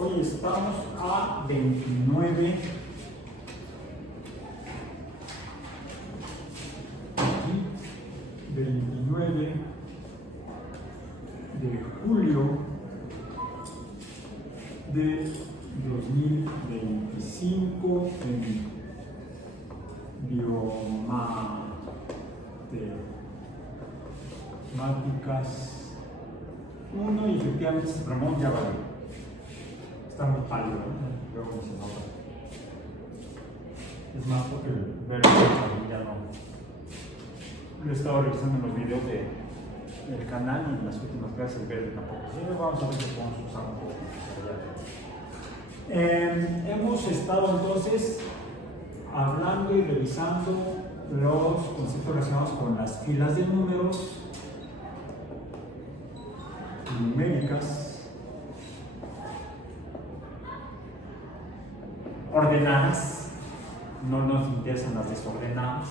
Hoy estamos a 29 de julio de 2025 en Biomatemáticas 1 y efectivamente Ramón ya valió. Está muy pálido, ¿no? Luego se nota. Es más porque el verde ya no. Lo he estado revisando en los videos del canal y en las últimas clases el verde tampoco. Sí, vamos a ver si podemos usar un poco. Hemos estado entonces hablando y revisando los conceptos relacionados con las filas de números numéricas ordenadas. No nos interesan las desordenadas,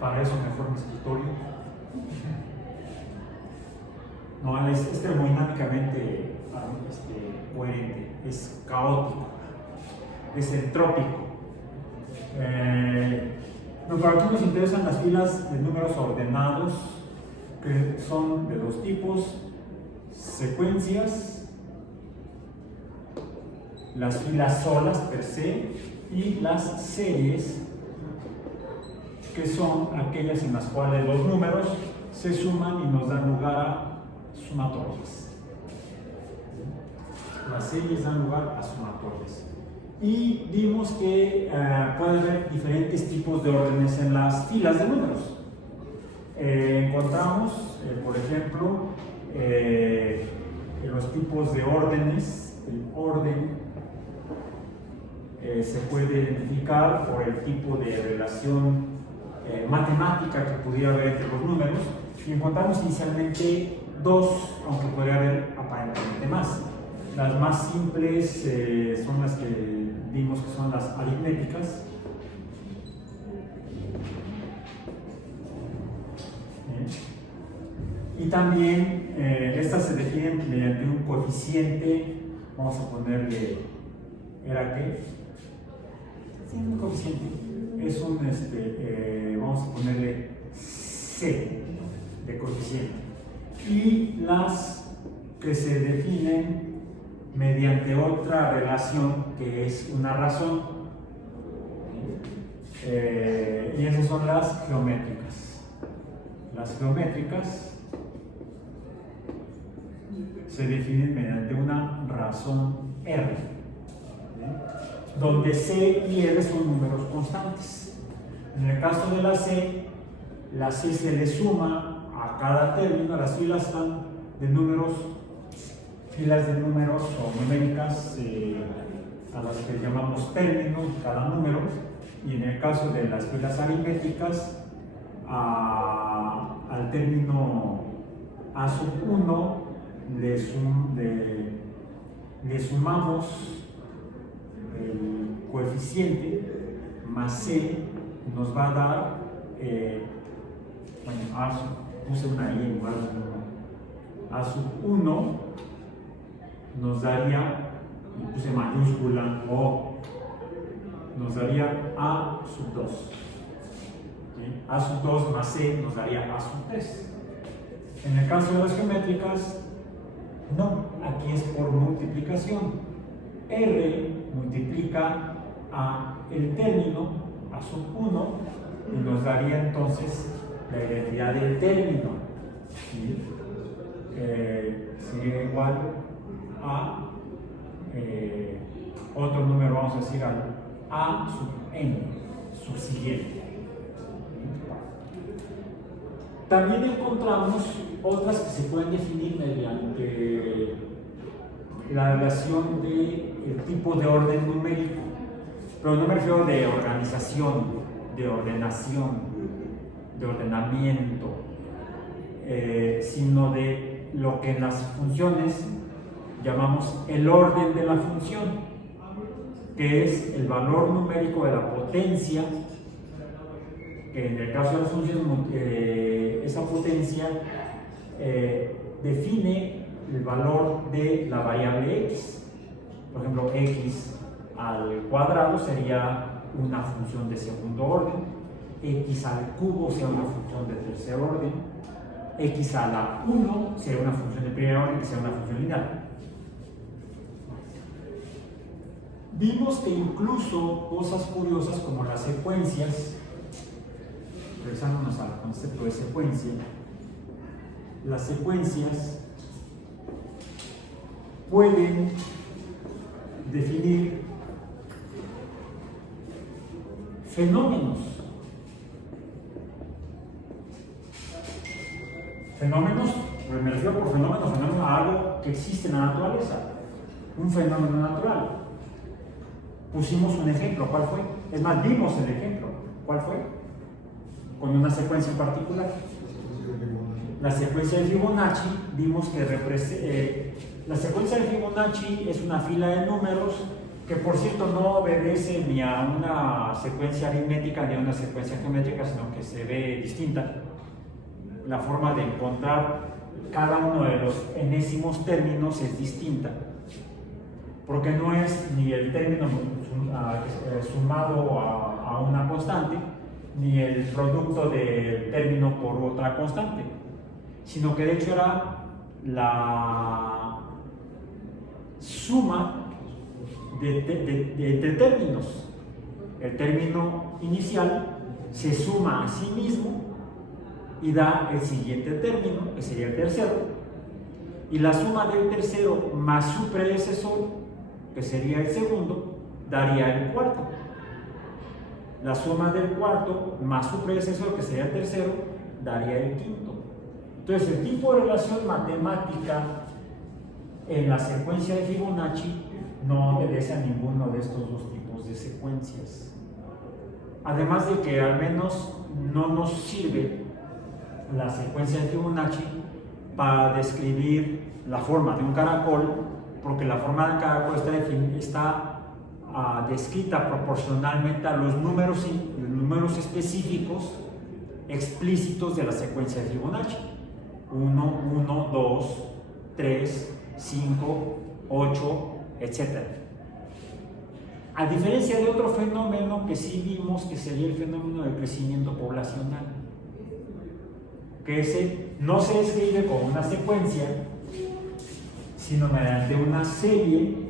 para eso mejor mi escritorio. No, es termodinámicamente coherente, es caótico, es entrópico. Pero para aquí nos interesan las filas de números ordenados, que son de dos tipos: secuencias, las filas solas per se, y las series, que son aquellas en las cuales los números se suman y nos dan lugar a sumatorias. Las series dan lugar a sumatorias. Y vimos que puede haber diferentes tipos de órdenes en las filas de números. Encontramos, por ejemplo, los tipos de órdenes. El orden se puede identificar por el tipo de relación matemática que pudiera haber entre los números, y encontramos inicialmente dos, aunque podría haber aparentemente más. Las más simples son las que vimos que son las aritméticas. Y también estas se definen mediante un coeficiente. Vamos a ponerle, ¿era qué? Sí, un coeficiente. Es un, vamos a ponerle C de coeficiente. Y las que se definen mediante otra relación que es una razón, y esas son las geométricas. Las geométricas se definen mediante una razón R, donde C y R son números constantes. En el caso de la C se le suma a cada término. Las filas están de números, filas de números o numéricas a las que llamamos términos cada número, y en el caso de las filas aritméticas al término A1 le sumamos el coeficiente más C, nos va a dar, puse una I en lugar de A1 nos daría, y puse mayúscula O, nos daría A2. A2 más C nos daría A3. En el caso de las geométricas, no, aquí es por multiplicación. R multiplica a el término, A1, y nos daría entonces la identidad del término. ¿Sí? Sería igual a otro número, vamos a decir A sub n, subsiguiente. También encontramos otras que se pueden definir mediante la relación del tipo de orden numérico, pero no me refiero de organización, de ordenación, de ordenamiento, sino de lo que en las funciones llamamos el orden de la función, que es el valor numérico de la potencia, que en el caso de las funciones, esa potencia define el valor de la variable x. Por ejemplo, x al cuadrado sería una función de segundo orden, x al cubo sería una función de tercer orden, x a la 1 sería una función de primer orden, que sería una función lineal. Vimos que incluso cosas curiosas como las secuencias, regresándonos al concepto de secuencia, las secuencias pueden definir fenómenos. Fenómenos, me refiero por fenómeno a algo que existe en la naturaleza, un fenómeno natural. Pusimos un ejemplo, ¿cuál fue? Es más, vimos el ejemplo, ¿cuál fue? Con una secuencia en particular. La secuencia de Fibonacci, vimos que la secuencia de Fibonacci es una fila de números que, por cierto, no obedece ni a una secuencia aritmética ni a una secuencia geométrica, sino que se ve distinta. La forma de encontrar cada uno de los enésimos términos es distinta, porque no es ni el término sumado a una constante, ni el producto del término por otra constante, sino que de hecho era la suma entre términos. El término inicial se suma a sí mismo y da el siguiente término, que sería el tercero, y la suma del tercero más su predecesor, que sería el segundo, daría el cuarto. La suma del cuarto más su predecesor, que sería el tercero, daría el quinto. Entonces, el tipo de relación matemática en la secuencia de Fibonacci no obedece a ninguno de estos dos tipos de secuencias. Además de que al menos no nos sirve la secuencia de Fibonacci para describir la forma de un caracol, porque la forma del caracol está descrita proporcionalmente a los números específicos explícitos de la secuencia de Fibonacci. 1, 1, 2, 3, 5, 8, etc. A diferencia de otro fenómeno que sí vimos, que sería el fenómeno del crecimiento poblacional, que ese no se describe como una secuencia, sino mediante una serie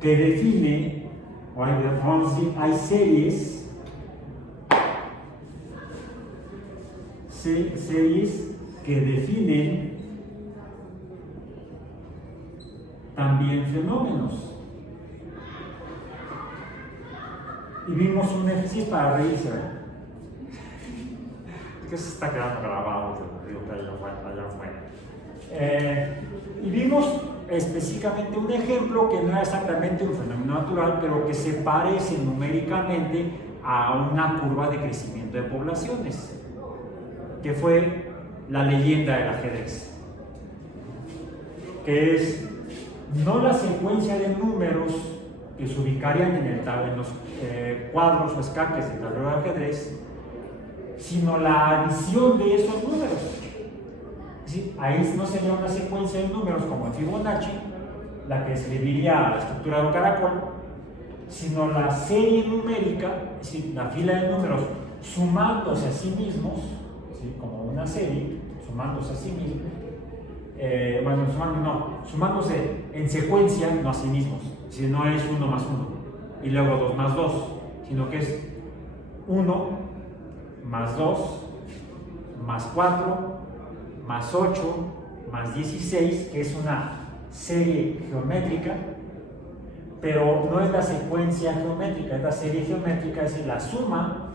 que define, vamos a decir, hay series que definen también fenómenos. Y vimos un ejercicio para reírse, ¿verdad? Que se está quedando grabado, digo que allá afuera. Y vimos específicamente un ejemplo que no era exactamente un fenómeno natural, pero que se parece numéricamente a una curva de crecimiento de poblaciones, que fue la leyenda del ajedrez, que es no la secuencia de números que se ubicarían en los cuadros o escaques del tablero de ajedrez, sino la adición de esos números. ¿Sí? Ahí no sería una secuencia de números como en Fibonacci, la que describiría la estructura de un caracol, sino la serie numérica, es decir, la fila de números sumándose a sí mismos, ¿sí? Como una serie, sumándose a sí mismos, sumándose en secuencia, no a sí mismos, si no es 1 más 1 y luego 2 más 2, sino que es 1 más 2 más 4 más 8 más 16, que es una serie geométrica, pero no es la secuencia geométrica, es la serie geométrica, es la suma,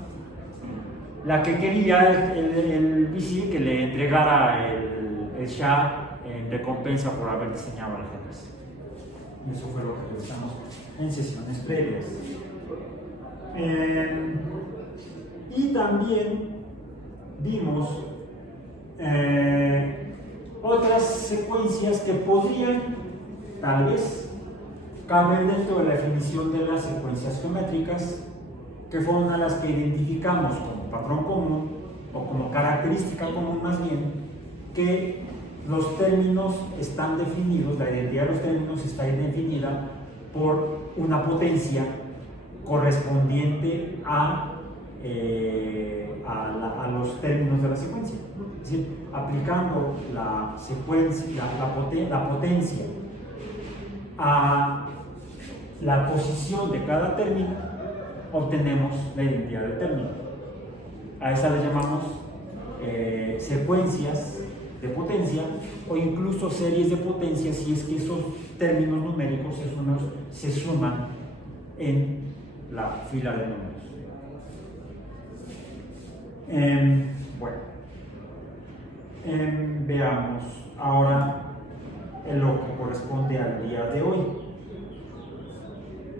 la que quería el visir que le entregara el Shah en recompensa por haber diseñado el ajedrez. Y eso fue lo que revisamos en sesiones previas. Y también vimos otras secuencias que podrían, tal vez, caber dentro de la definición de las secuencias geométricas, que fueron a las que identificamos como patrón común o como característica común más bien, que los términos están definidos, la identidad de los términos está definida por una potencia correspondiente a los términos de la secuencia. Es decir, aplicando la secuencia, la potencia a la posición de cada término, obtenemos la identidad del término. A esa le llamamos secuencias de potencia o incluso series de potencia si es que esos términos numéricos se suman en la fila de números. Bueno, veamos ahora lo que corresponde al día de hoy.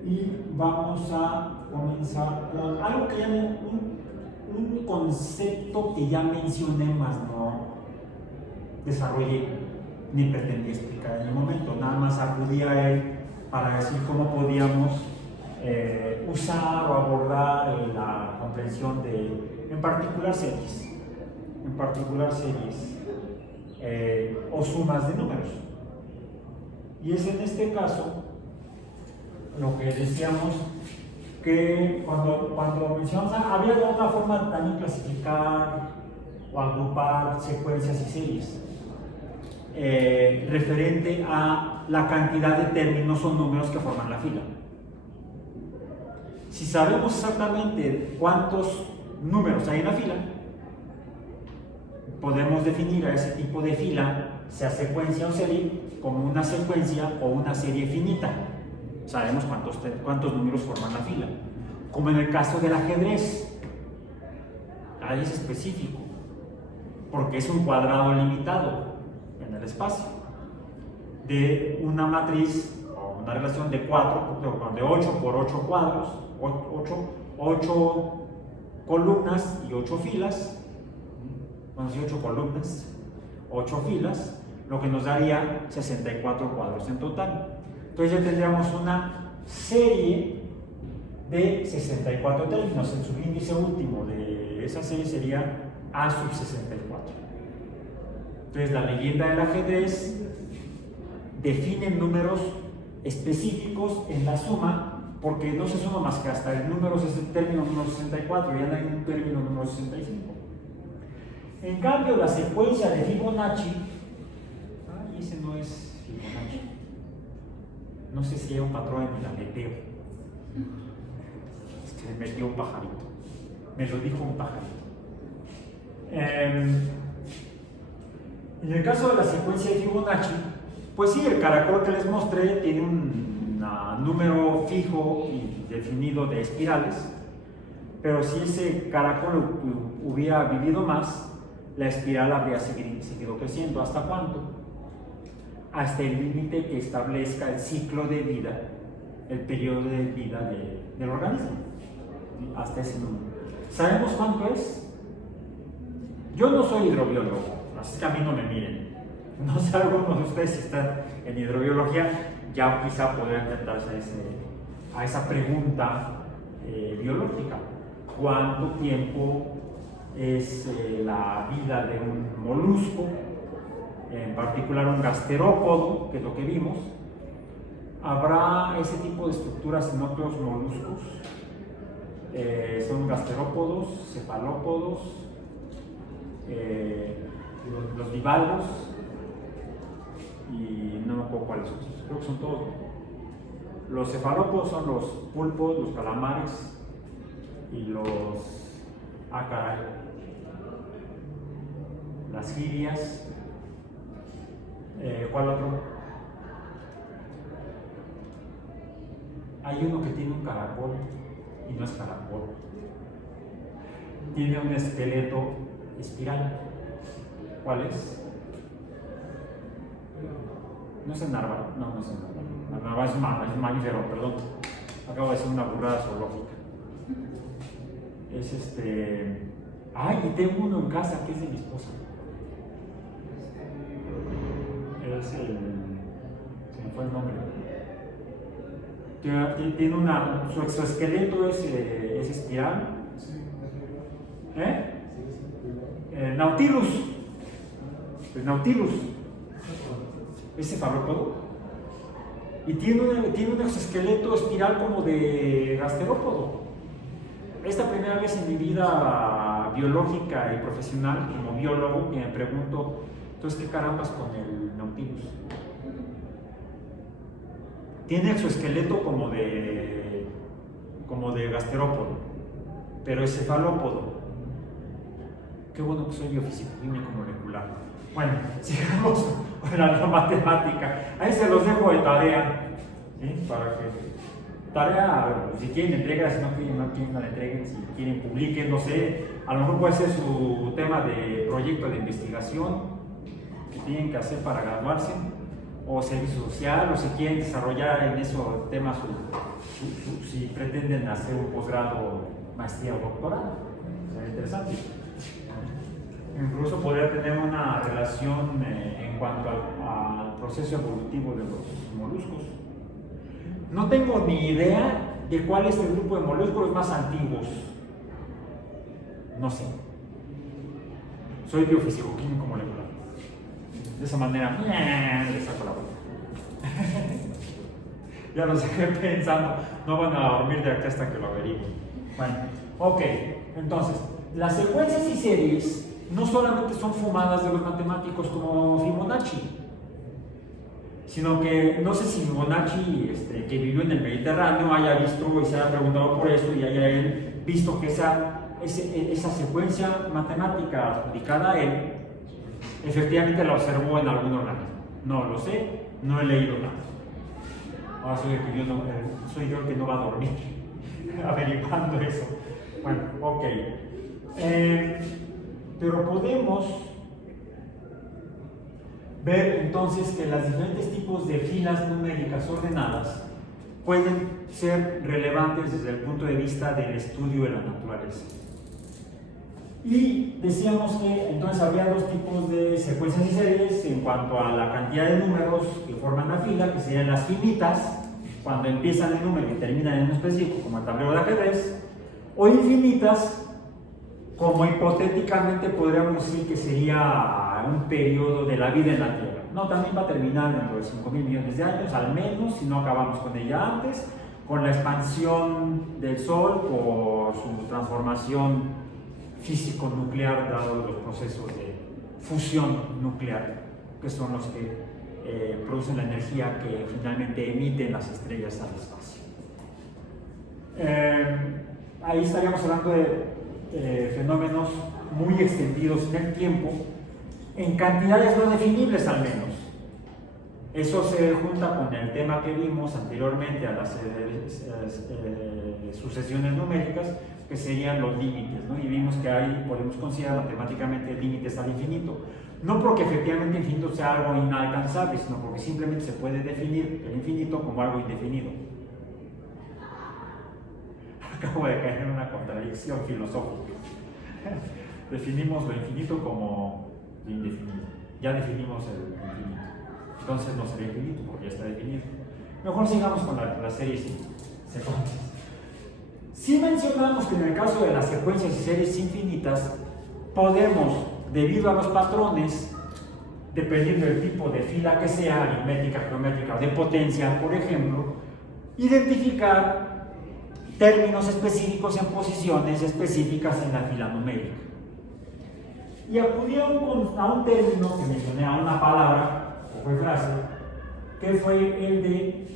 Y vamos a comenzar con algo que ya un concepto que ya mencioné, más no desarrollé ni pretendí explicar en el momento. Nada más acudí a él para decir cómo podíamos usar o abordar la comprensión de, en particular series, o sumas de números. Y es en este caso lo que decíamos que cuando mencionamos, había otra forma de también clasificar o agrupar secuencias y series referente a la cantidad de términos o números que forman la fila. Si sabemos exactamente cuántos números hay en la fila, podemos definir a ese tipo de fila, sea secuencia o serie, como una secuencia o una serie finita. Sabemos cuántos números forman la fila. Como en el caso del ajedrez, ahí es específico, porque es un cuadrado limitado en el espacio de una matriz o una relación de 8 por 8 cuadros, 8 columnas y 8 filas, 8 columnas, 8 filas, lo que nos daría 64 cuadros en total. Entonces ya tendríamos una serie de 64 términos. El subíndice último de esa serie sería A sub 64. Entonces la leyenda del ajedrez define números específicos en la suma, porque no se suma más que hasta el término número 64, ya no hay un término número 65. En cambio, la secuencia de Fibonacci, ese no es Fibonacci. No sé si hay un patrón en el aleteo. Es que me metió un pajarito. Me lo dijo un pajarito. En el caso de la secuencia de Fibonacci, pues sí, el caracol que les mostré tiene un número fijo y definido de espirales, pero si ese caracol hubiera vivido más, la espiral habría seguido creciendo. ¿Hasta cuánto? Hasta el límite que establezca el ciclo de vida, el periodo de vida del organismo. Hasta ese número. ¿Sabemos cuánto es? Yo no soy hidrobiólogo, así que a mí no me miren. No sé, algunos de ustedes si están en hidrobiología, ya quizá podrían enfrentarse a esa pregunta biológica. ¿Cuánto tiempo es la vida de un molusco? En particular un gasterópodo, que es lo que vimos. ¿Habrá ese tipo de estructuras en otros moluscos? Son gasterópodos, cefalópodos, los bivalvos, y no me acuerdo cuáles son, creo que son todos. Los cefalópodos son los pulpos, los calamares y las girias. ¿Cuál otro? Hay uno que tiene un caracol y no es caracol. Tiene un esqueleto espiral. ¿Cuál es? No es el narval. No es el narval. El narval es un mamífero, perdón. Acabo de hacer una burrada zoológica. Es y tengo uno en casa que es de mi esposa. Se me fue el nombre. Tiene su exoesqueleto es espiral. Nautilus. El Nautilus es cefalópodo, y tiene un exoesqueleto espiral como de gasterópodo. Esta primera vez en mi vida biológica y profesional como biólogo que me pregunto, entonces, ¿qué carambas con el Nautilus? Tiene exoesqueleto como de gasterópodo, pero es cefalópodo. Qué bueno que soy biofísico, químico molecular. Bueno, sigamos con la matemática. Ahí se los dejo de tarea, ¿sí? Para que tarea, si quieren entregar, si no quieren no la entreguen, si quieren publiquen, no sé, a lo mejor puede ser su tema de proyecto de investigación que tienen que hacer para graduarse, o servicio social, o si quieren desarrollar en esos temas si pretenden hacer un posgrado, maestría o doctorado. Sería interesante. Incluso podría tener una relación en cuanto al proceso evolutivo de los moluscos. No tengo ni idea de cuál es el grupo de moluscos más antiguos. No sé. Soy biofísico, químico molecular. De esa manera, le saco la vuelta. Ya los dejé pensando. No van a dormir de aquí hasta que lo averigüen. Bueno, ok. Entonces, las secuencias y series no solamente son fumadas de los matemáticos como Fibonacci, sino que no sé si Fibonacci, que vivió en el Mediterráneo, haya visto y se haya preguntado por eso y haya él visto que esa secuencia matemática adjudicada a él, efectivamente la observó en algún organismo. No lo sé, no he leído nada. Ahora soy yo el que no va a dormir averiguando eso. Bueno, ok. Pero podemos ver entonces que los diferentes tipos de filas numéricas ordenadas pueden ser relevantes desde el punto de vista del estudio de la naturaleza. Y decíamos que entonces había dos tipos de secuencias y series en cuanto a la cantidad de números que forman la fila, que serían las finitas, cuando empiezan en número y terminan en un específico, como el tablero de ajedrez, o infinitas, como hipotéticamente podríamos decir que sería un periodo de la vida en la Tierra. No, también va a terminar dentro de 5.000 millones de años, al menos, si no acabamos con ella antes, con la expansión del Sol por su transformación físico-nuclear, dado los procesos de fusión nuclear, que son los que producen la energía que finalmente emiten las estrellas al espacio. Ahí estaríamos hablando de fenómenos muy extendidos en el tiempo, en cantidades no definibles al menos. Eso se junta con el tema que vimos anteriormente a las sucesiones numéricas, que serían los límites, ¿no? Y vimos que ahí podemos considerar matemáticamente límites al infinito. No porque efectivamente el infinito sea algo inalcanzable, sino porque simplemente se puede definir el infinito como algo indefinido. Acabo de caer en una contradicción filosófica. Definimos lo infinito como lo indefinido. Ya definimos el infinito. Entonces no sería infinito porque ya está definido. Mejor sigamos con la serie secuencias. Si mencionamos que en el caso de las secuencias y series infinitas, podemos, debido a los patrones, dependiendo del tipo de fila que sea, aritmética, geométrica o de potencia, por ejemplo, identificar términos específicos en posiciones específicas en la fila numérica. Y acudí a un término que mencioné, a una palabra, o fue frase, que fue el de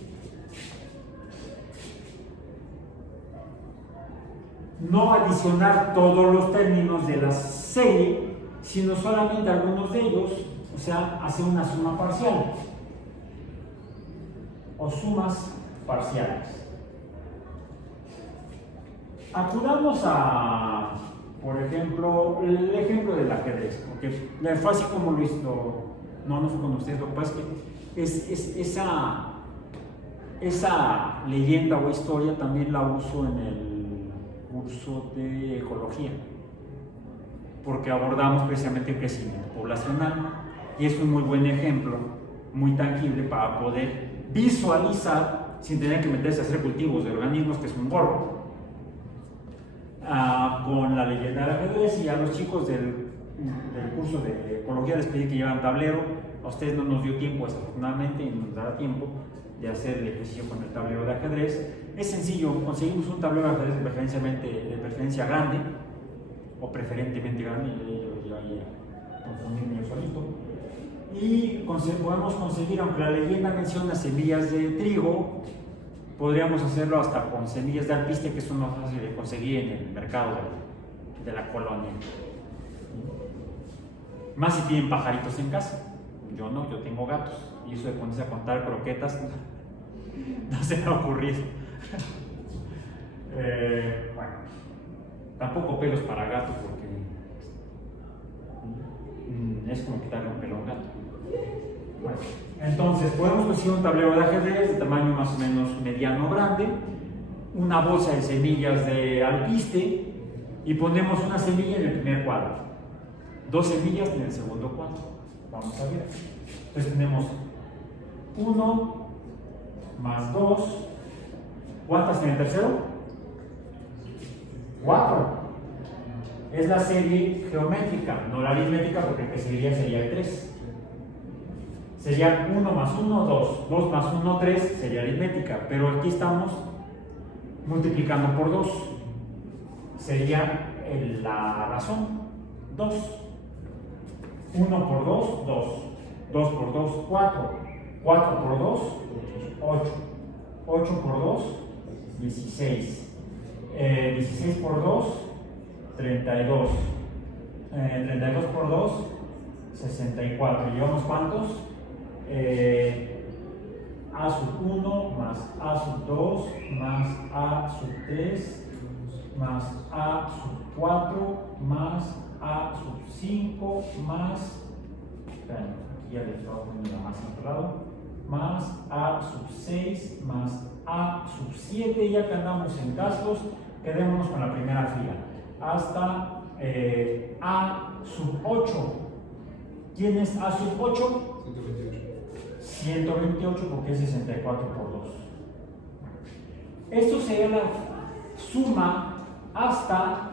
no adicionar todos los términos de la serie, sino solamente algunos de ellos, o sea, hacer una suma parcial o sumas parciales. Acudamos a, por ejemplo, el ejemplo del ajedrez, porque fue así como lo hizo, no fue con ustedes, lo que pasa es que esa leyenda o historia también la uso en el curso de ecología, porque abordamos precisamente el crecimiento poblacional y es un muy buen ejemplo, muy tangible para poder visualizar sin tener que meterse a hacer cultivos de organismos, que es un gorro. Con la leyenda del ajedrez, y a los chicos del curso de ecología les pedí que llevan tablero A ustedes no nos dio tiempo, desafortunadamente, y nos dará tiempo de hacer el ejercicio con el tablero de ajedrez. Es sencillo, conseguimos un tablero de ajedrez de preferencia grande, o preferentemente grande, yo ahí confundirme yo solito. Y podemos conseguir, aunque la leyenda menciona semillas de trigo, podríamos hacerlo hasta con semillas de alpiste, que son más fácil de conseguir en el mercado de la colonia. Más si tienen pajaritos en casa. Yo no, yo tengo gatos. Y eso de ponerse a contar croquetas no se me ha ocurrido. Bueno, tampoco pelos para gato, porque es como quitarle un pelo a un gato. Bueno, entonces podemos conseguir un tablero de ajedrez de tamaño más o menos mediano grande, una bolsa de semillas de alpiste, y ponemos una semilla en el primer cuadro, 2 semillas en el segundo cuadro. Vamos a ver. Entonces tenemos 1 más 2. ¿Cuántas en el tercero? 4. Es la serie geométrica, no la aritmética, porque el que seguiría sería el 3. Sería 1 más 1, 2. 2 más 1, 3 sería aritmética, pero aquí estamos multiplicando por 2. Sería la razón, 2. 1 por 2, 2. 2 por 2, 4. 4 por 2, 8. 8 por 2, 16. 16 por 2, 32. 32 por 2, 64. ¿Llevamos cuántos? A sub 1 más A sub 2 más A sub 3 más A sub 4 más A sub 5 más, esperen, aquí ya les estaba poniendo la más a otro lado, más A sub 6 más A sub 7. Ya que andamos en gastos, quedémonos con la primera fila hasta A sub 8. ¿Quién es A sub 8? 128, porque es 64 por 2. Esto sería la suma hasta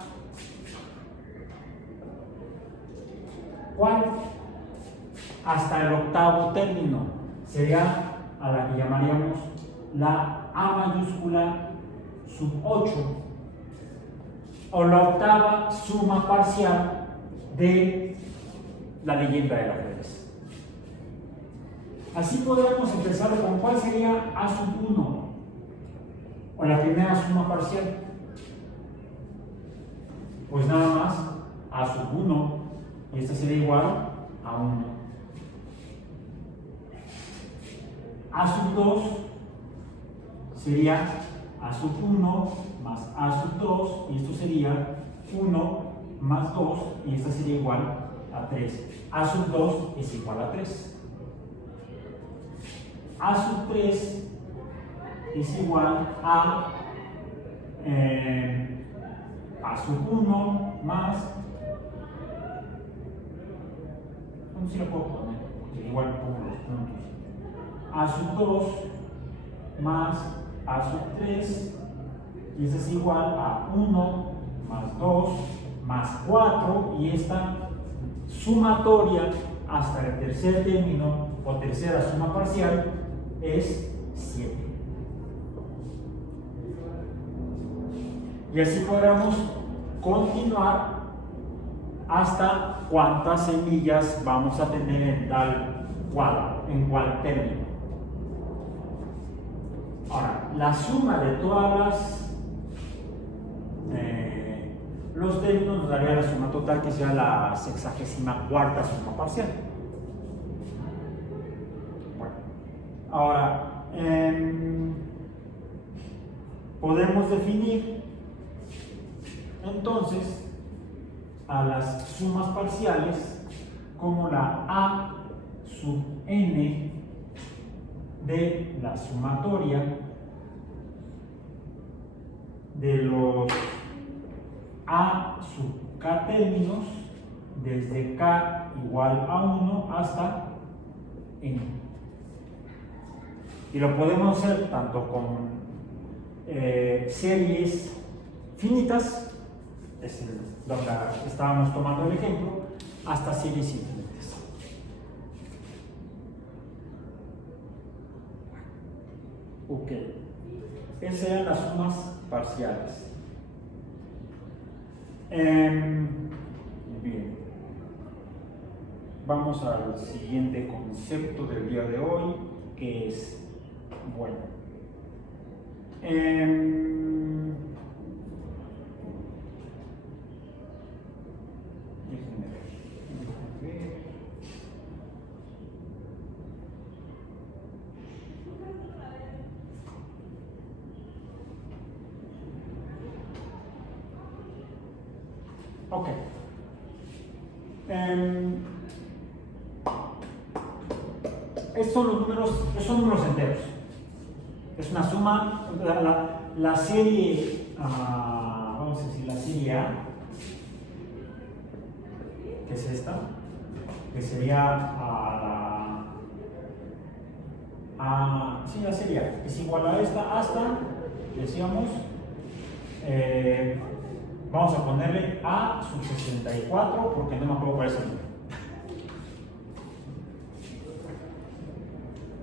¿cuál? Hasta el octavo término. Sería a la que llamaríamos la A mayúscula sub 8, o la octava suma parcial de la leyenda del ajedrez. Así podríamos empezar con cuál sería A sub 1, o la primera suma parcial. Pues nada más A sub 1, y esta sería igual a 1. A sub 2 sería A sub 1 más A sub 2, y esto sería 1 más 2, y esta sería igual a 3. A sub 2 es igual a 3. A sub 3 es igual a sub 1 más, no sé si lo puedo poner, porque igual pongo los puntos, A sub 2 más A sub 3, y eso es igual a 1 más 2 más 4, y esta sumatoria hasta el tercer término o tercera suma parcial es 7. Y así podremos continuar hasta cuántas semillas vamos a tener en tal cuadro, en cuál término. Ahora, la suma de todas los términos nos daría la suma total, que sea la 64ª suma parcial. Bueno, ahora podemos definir entonces a las sumas parciales como la A sub n de la sumatoria de los A sub k términos desde k igual a 1 hasta n. Y lo podemos hacer tanto con series finitas, es donde estábamos tomando el ejemplo, hasta series infinitas. Ok. Esas serían las sumas parciales. Bien. Vamos al siguiente concepto del día de hoy, que es, bueno, déjenme ver. Ok. Estos son números enteros. Es una suma, la serie, vamos a decir la serie A, que es esta, que sería sí, la serie A, es igual a esta hasta, decíamos, vamos a ponerle A sub 64 porque no me acuerdo cuál es el número.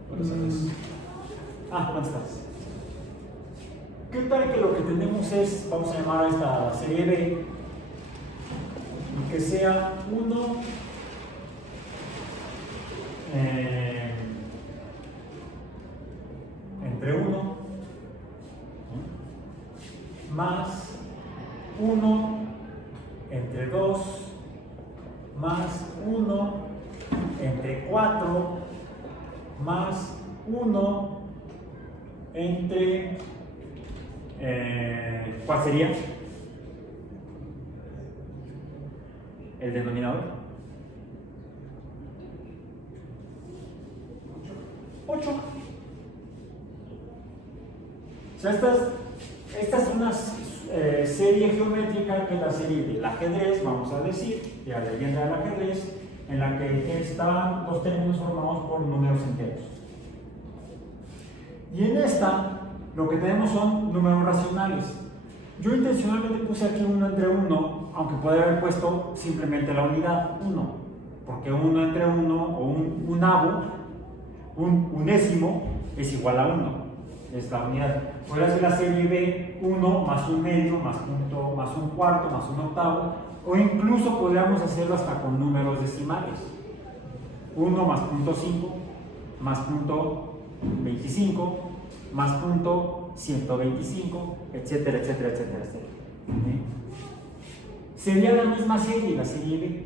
¿Dónde estás? ¿Qué tal que lo que tenemos es, vamos a llamar a esta serie B, y que sea 1 entre 1 más 1 entre 2 más 1 entre 4 más 1 entre, ¿cuál sería? El denominador. 8. O sea, esta es una serie geométrica que es la serie del ajedrez, vamos a decir, de la leyenda del ajedrez, en la que están los términos formados por números enteros. Y en esta, lo que tenemos son números racionales. Yo intencionalmente puse aquí 1 entre 1, aunque podría haber puesto simplemente la unidad 1, porque 1 entre 1 o un unésimo es igual a 1, es la unidad. Podría ser la serie B 1 más un medio más punto más un cuarto más un octavo, o incluso podríamos hacerlo hasta con números decimales: 1 más punto 5 más punto 25 más punto 125, etcétera, etcétera, etcétera, etcétera. Sería la misma serie, la serie B.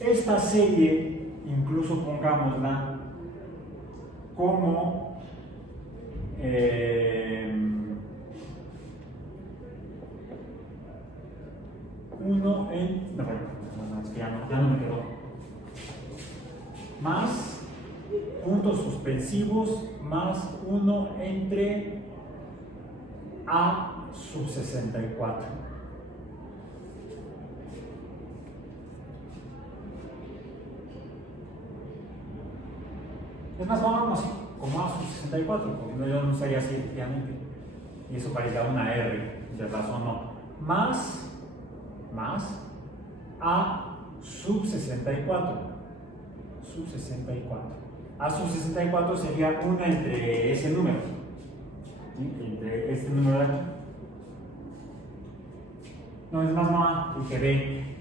Esta serie, incluso pongámosla como uno en... No, es que ya no me quedó. Más puntos suspensivos más 1 entre A sub 64. Es más, vamos así, como A sub 64, porque yo no usaría así efectivamente. Y eso parecía una R, de razón no. Más A sub 64. Sub 64. A sub 64 sería 1 entre ese número, ¿sí? Entre este número de aquí. No, es más mamá, el que ve.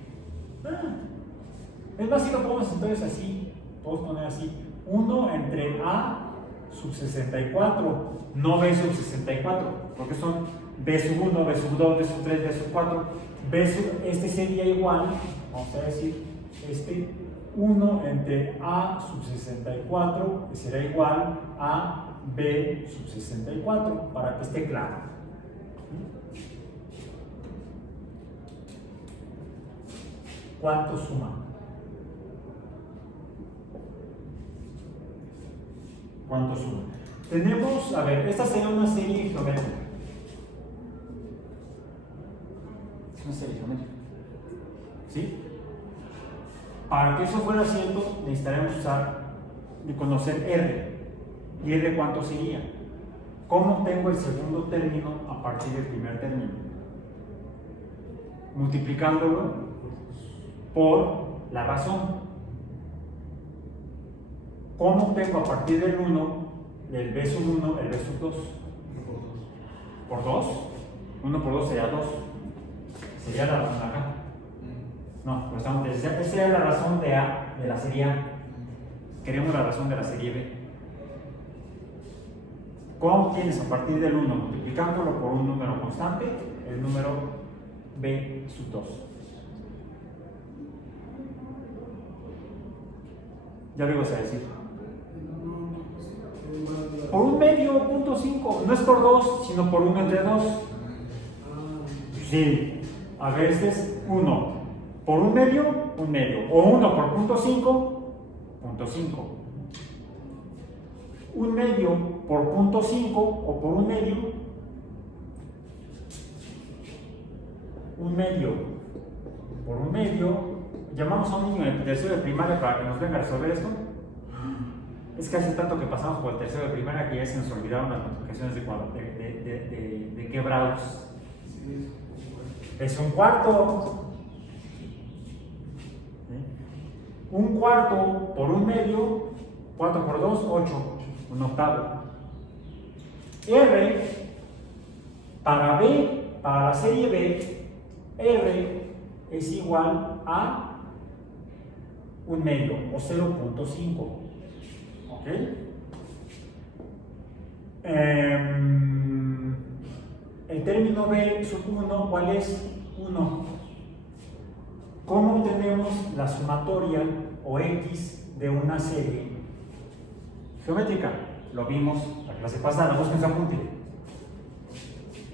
Es más, si lo podemos entonces así, podemos poner así: 1 entre A sub 64, no B sub 64, porque son B sub 1, B sub 2, B sub 3, B sub 4. Este sería igual, vamos a decir, 1 entre A sub 64, que será igual a B sub 64, para que esté claro. ¿Cuánto suma? ¿Cuánto suma? Tenemos, a ver, esta sería una serie geométrica. Es una serie geométrica. ¿Sí? Para que eso fuera cierto, necesitaremos conocer R. ¿Y R cuánto sería? ¿Cómo obtengo el segundo término a partir del primer término? Multiplicándolo por la razón. ¿Cómo obtengo a partir del 1 el B sub 1, el B sub 2? ¿Por 2? 1 por 2 sería 2. Sería la razón acá. No, pues estamos, esa es la razón de A, de la serie A. Queremos la razón de la serie B. ¿Cómo obtienes a partir del 1? Multiplicándolo por un número constante, el número B sub 2. Ya lo ibas a decir. Por un medio, punto 5. No es por 2, sino por 1 entre 2. Sí, a veces 1 por un medio. O 1 por punto 5, punto 5. Un medio por punto 5 o por un medio. Un medio por un medio. Llamamos a un niño de tercero de primaria para que nos venga a resolver esto. Es que hace tanto que pasamos por el tercero de primaria que ya se nos olvidaron las multiplicaciones de quebrados. Es un cuarto. Un cuarto por un medio, 4 por 2, 8, un octavo. R para B, para la serie B, R es igual a un medio o 0.5. ¿Ok? El término B sub 1, ¿cuál es? 1. ¿Cómo obtenemos la sumatoria o X de una serie geométrica? Lo vimos la clase pasada, busquen su apunte.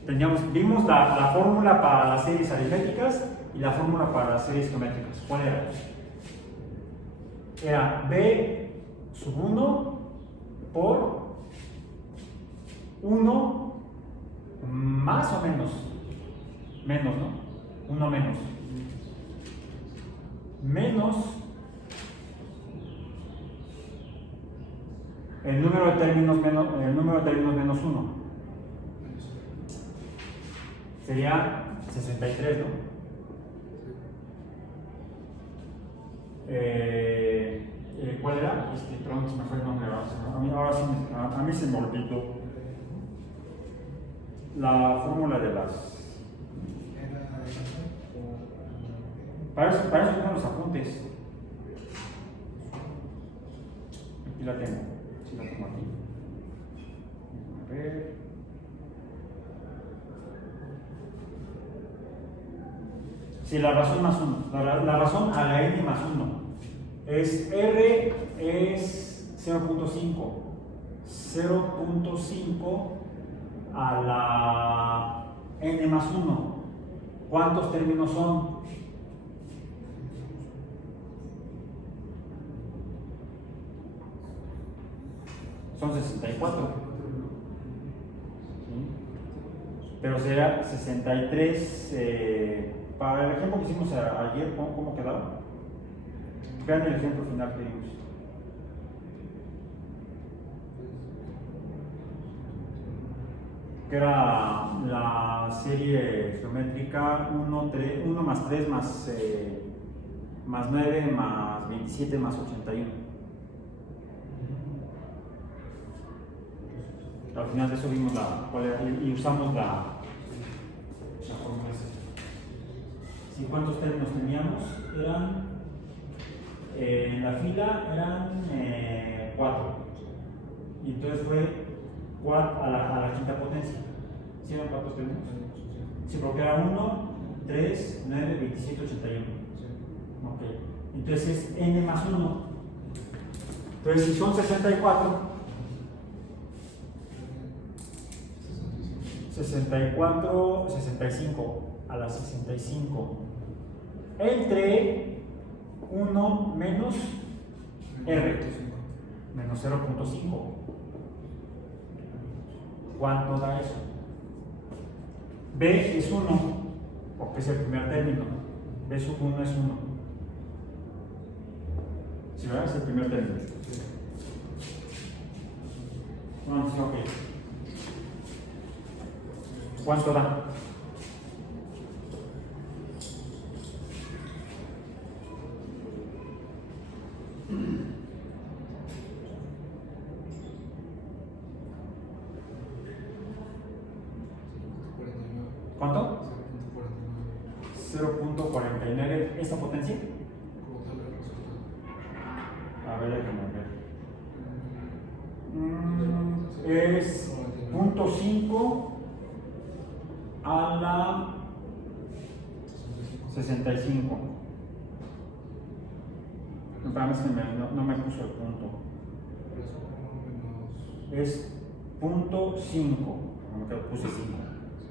Vimos la fórmula para las series aritméticas y la fórmula para las series geométricas. ¿Cuál era? Era B sub 1 por 1 más o menos. Menos, ¿no? 1 menos. Menos el número de términos menos 1. Sería 63, ¿no? ¿Cuál era? Perdón, se me fue el nombre. A mí se me olvidó. La fórmula de las... Para eso tengo los apuntes. Aquí la tengo. Sí, la tengo aquí. A ver. Sí, la razón más 1. La razón a la n más 1. R es 0.5. 0.5 a la n más 1. ¿Cuántos términos son? Son 64. ¿Sí? Pero será 63. Para el ejemplo que hicimos ayer, ¿cómo quedaba? Vean el ejemplo final que vimos. Que era la serie geométrica 1 más 3 más 9 más 27 más 81. Al final de eso vimos y usamos la fórmula esa. ¿Sí? ¿Cuántos términos teníamos? En la fila eran 4. Y entonces fue 4 a la quinta potencia. ¿Sí eran cuántos términos? Sí, porque era 1, 3, 9, 27, 81. Ok. Entonces es n más 1. Entonces si son 64, 65 a la 65 entre 1 menos R menos 0.5. ¿Cuánto da eso? B es 1 porque es el primer término. B sub 1 es 1. ¿Sí, verdad? Es el primer término. Entonces, ok. ¿Cuánto da? 0.49. ¿Esta potencia? A ver, déjame ver. Es 0.5 a la 65. Es que no me puso el punto. Es 0.5, como que puse 5.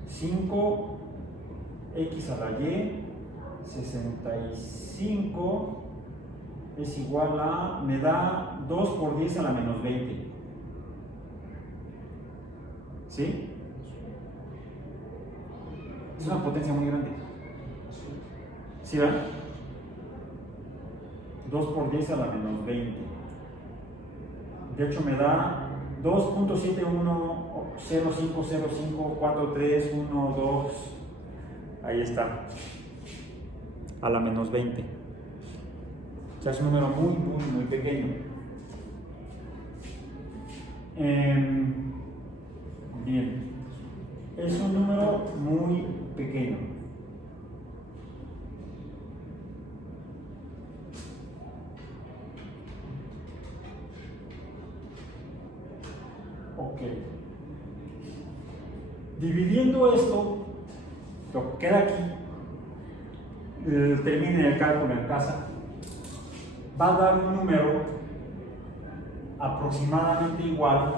5x a la y, 65 es igual a, me da 2 por 10 a la menos 20. ¿Sí? Es una potencia muy grande. ¿Sí, verdad? 2 por 10 a la menos 20. De hecho, me da 2.7105054312. Ahí está. A la menos 20. O sea, es un número muy pequeño. Bien. Es un número muy pequeño. Ok. Dividiendo esto, lo que queda aquí, terminen el cálculo en casa, va a dar un número aproximadamente igual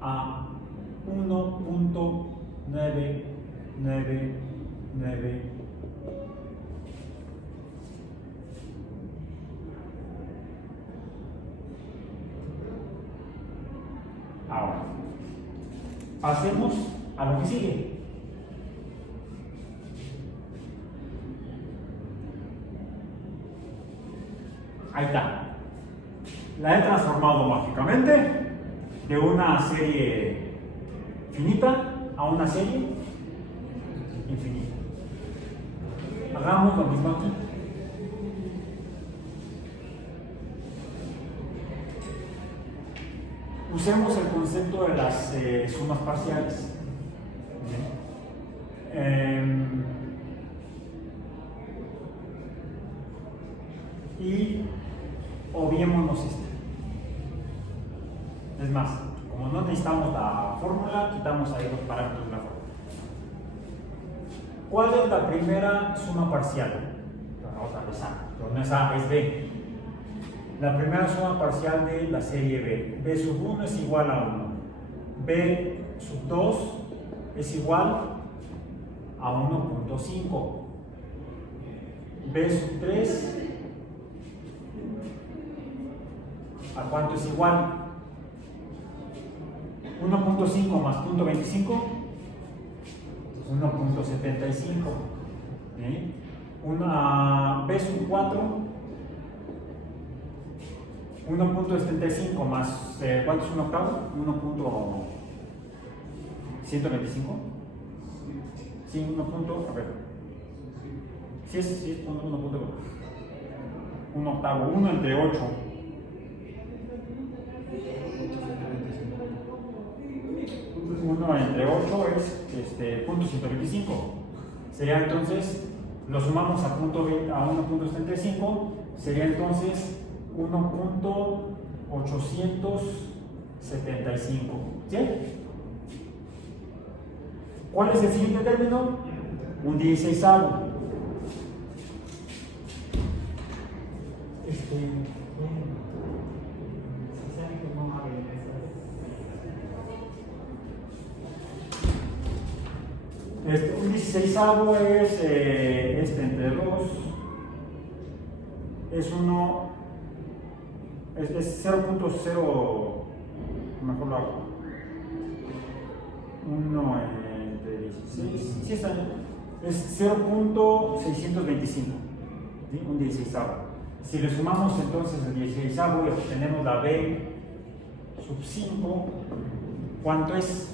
a 1.999. Ahora, pasemos a lo que sigue. Ahí está. La he transformado mágicamente de una serie finita a una serie infinita. Hagamos lo mismo aquí. Usemos el concepto de las sumas parciales. Y obviémonos esto. Es más, como no necesitamos la fórmula, quitamos ahí los parámetros de la fórmula. ¿Cuál es la primera suma parcial? Otra vez A, pero no es A, es B. La primera suma parcial de la serie B. B sub 1 es igual a 1. B sub 2 es igual a 1.5. B sub 3, ¿a cuánto es igual? 1.5 más 0.25, 1.75. Una B sub 4, 1.75 más, ¿cuánto es un octavo? 1.125. Sí, 1. A ver. Sí, es 1. Un octavo, 1 entre 8. 1 entre 8 es 0.125. Sería entonces, lo sumamos a 1.75, sería entonces 1.875. ¿Sí? ¿Cuál es el siguiente término? Un 16avo. Un 16avo es entre 2, es 1, es 0.0, mejor lo hago, 1 entre 16, sí está, es 0.625, ¿sí? Un 16avo. Si le sumamos entonces el 16avo y obtenemos la B sub 5, ¿cuánto es?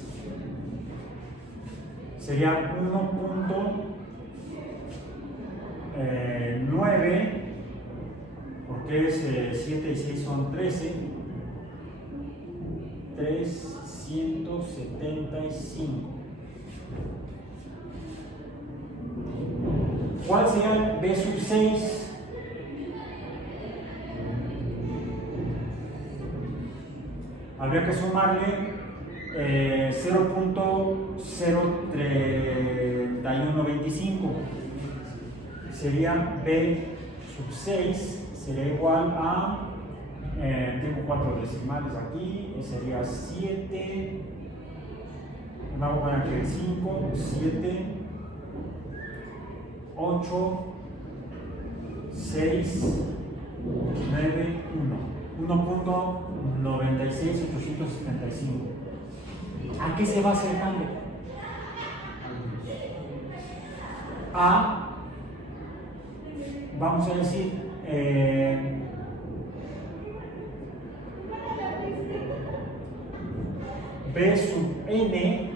Sería 1.9, porque es 7 y 6 son 13, 375. ¿Cuál sería el B sub 6? Habría que sumarle 0.03125. Sería B sub 6, sería igual a, tengo 4 decimales aquí, y sería 7, vamos a poner aquí el 5, 7, 8, 6, 9, 1. 1.96875. ¿A qué se va acercando? A, vamos a decir, B sub n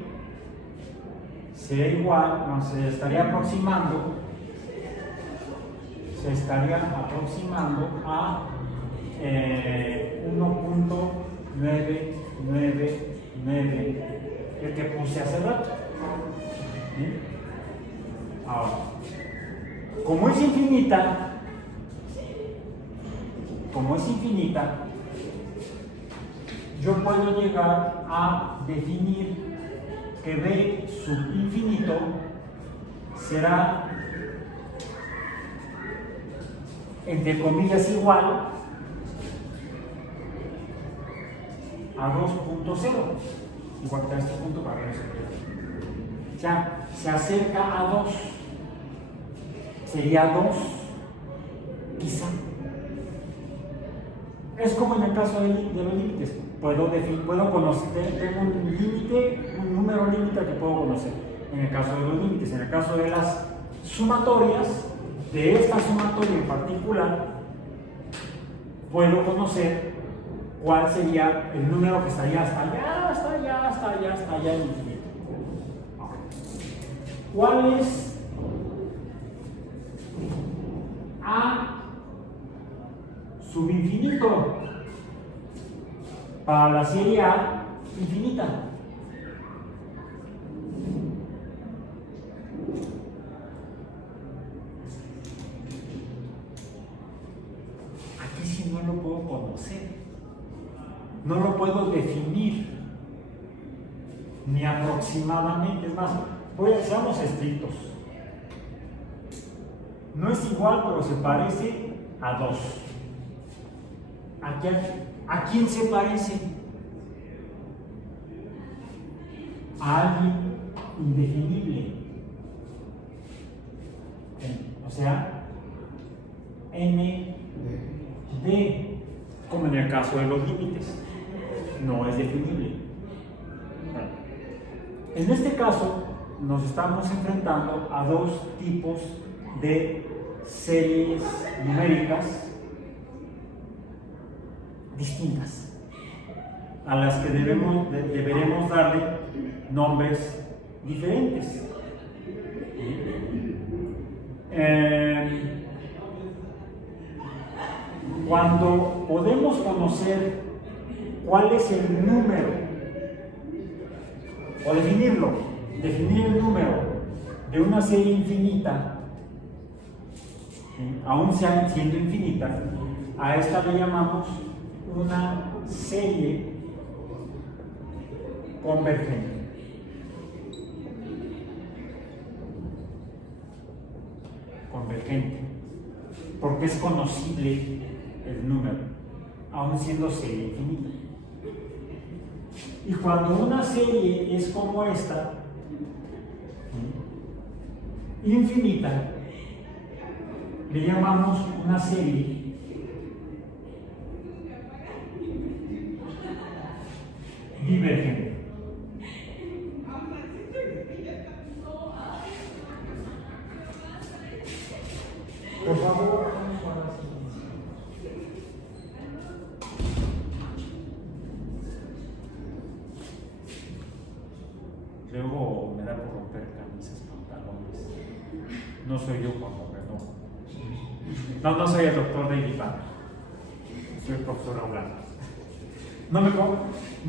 sería igual, no, se estaría aproximando a 1.999, el que puse hace rato. ¿Sí? Ahora, como es infinita, yo puedo llegar a definir que B sub infinito será, entre comillas, igual a 2.0, igual que a este punto para que no se pierda. Ya se acerca a 2, sería 2, quizá. Es como en el caso de los límites. Puedo conocer, tengo un límite, un número límite que puedo conocer. En el caso de los límites, en el caso de las sumatorias, de esta sumatoria en particular, puedo conocer cuál sería el número que estaría hasta allá en infinito. ¿Cuál es A sub infinito? Para la serie A infinita. Aquí sí no lo puedo conocer. No lo puedo definir. Ni aproximadamente. Es más, seamos estrictos. No es igual, pero se parece a 2. ¿A quién se parece? A alguien indefinible. O sea, n d, como en el caso de los límites, no es definible. En este caso, nos estamos enfrentando a dos tipos de series numéricas distintas, a las que deberemos darle nombres diferentes. Cuando podemos conocer cuál es el número, o definir el número de una serie infinita, aún siendo infinita, a esta le llamamos una serie convergente. Porque es conocible el número, aún siendo serie infinita. Y cuando una serie es como esta, infinita, le llamamos una serie divergente. Por favor, vamos a la siguiente. Luego me da por romper camisas, pantalones. No soy yo cuando perdón. No soy el doctor David Banner. Soy el profesor Aulano. No me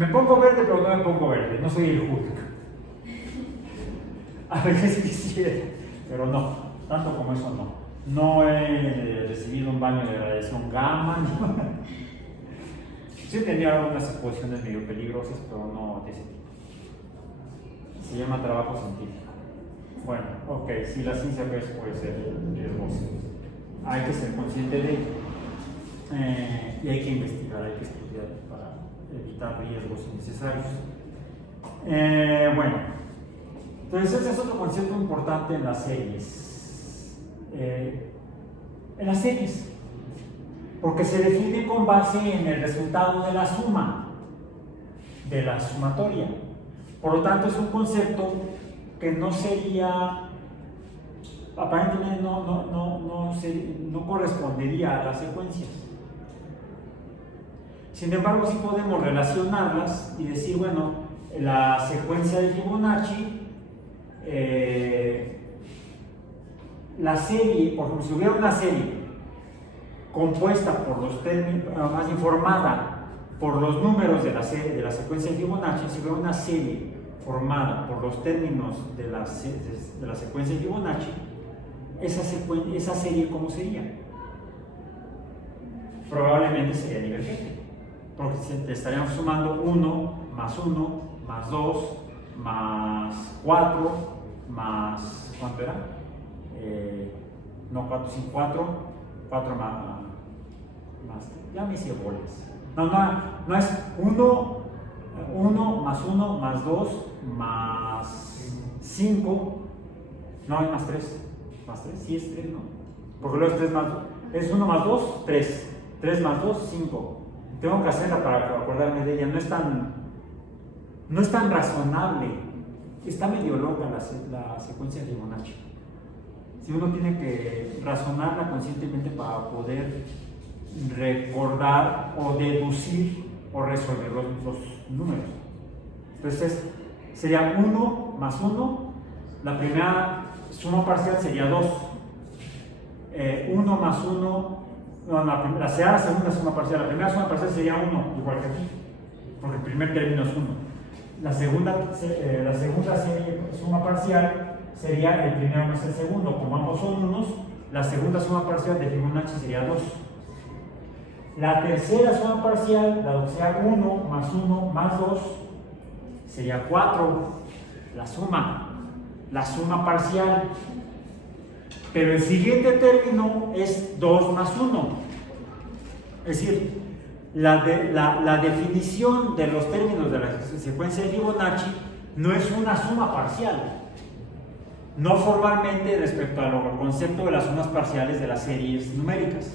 pongo verde, pero no me pongo verde. No soy el Hulk. A veces quisiera, pero no. tanto como eso no. No he recibido un baño de radiación gamma. Sí tenía algunas exposiciones medio peligrosas, pero no de ese tipo. Se llama trabajo científico. Bueno, ok, si la ciencia pues, puede ser riesgosa, hay que ser consciente de ello. Y hay que investigar, hay que estudiar para evitar riesgos innecesarios. Bueno, entonces ese es otro concepto importante en las series. En las series, porque se define con base en el resultado de la suma, de la sumatoria. Por lo tanto, es un concepto que no sería, aparentemente no correspondería a las secuencias. Sin embargo, sí podemos relacionarlas y decir, bueno, la secuencia de Fibonacci, la serie, por ejemplo, si hubiera una serie compuesta por los términos, más informada por los números de la secuencia de Fibonacci, si hubiera una serie formada por los términos de la secuencia de Fibonacci, esa serie, ¿cómo sería? Probablemente sería divergente, porque estaríamos sumando 1 más 1 más 2 más 4 más, ¿cuánto era? No, 4 sin 4 más, ya me hice bolas. No es 1 más 1 más 2 más 5, no, es más 3, sí es 3, ¿no? Porque luego es 3 más 2, es 1 más 2, 3, 3 más 2, 5. Tengo que hacerla para acordarme de ella, no es tan razonable, está medio loca la secuencia de Fibonacci. Si uno tiene que razonarla conscientemente para poder recordar o deducir o resolver los números. Entonces sería 1 más 1, la primera suma parcial sería 2, 1 más 1, no, la segunda suma parcial, la primera suma parcial sería 1, igual que aquí, porque el primer término es 1. La segunda suma parcial sería el primero más el segundo, como ambos son unos, la segunda suma parcial de Fibonacci sería 2. La tercera suma parcial, la sea 1 más 2, sería 4, la suma parcial. Pero el siguiente término es 2 más 1. Es decir, la definición de los términos de la secuencia de Fibonacci no es una suma parcial. No formalmente respecto al concepto de las sumas parciales de las series numéricas.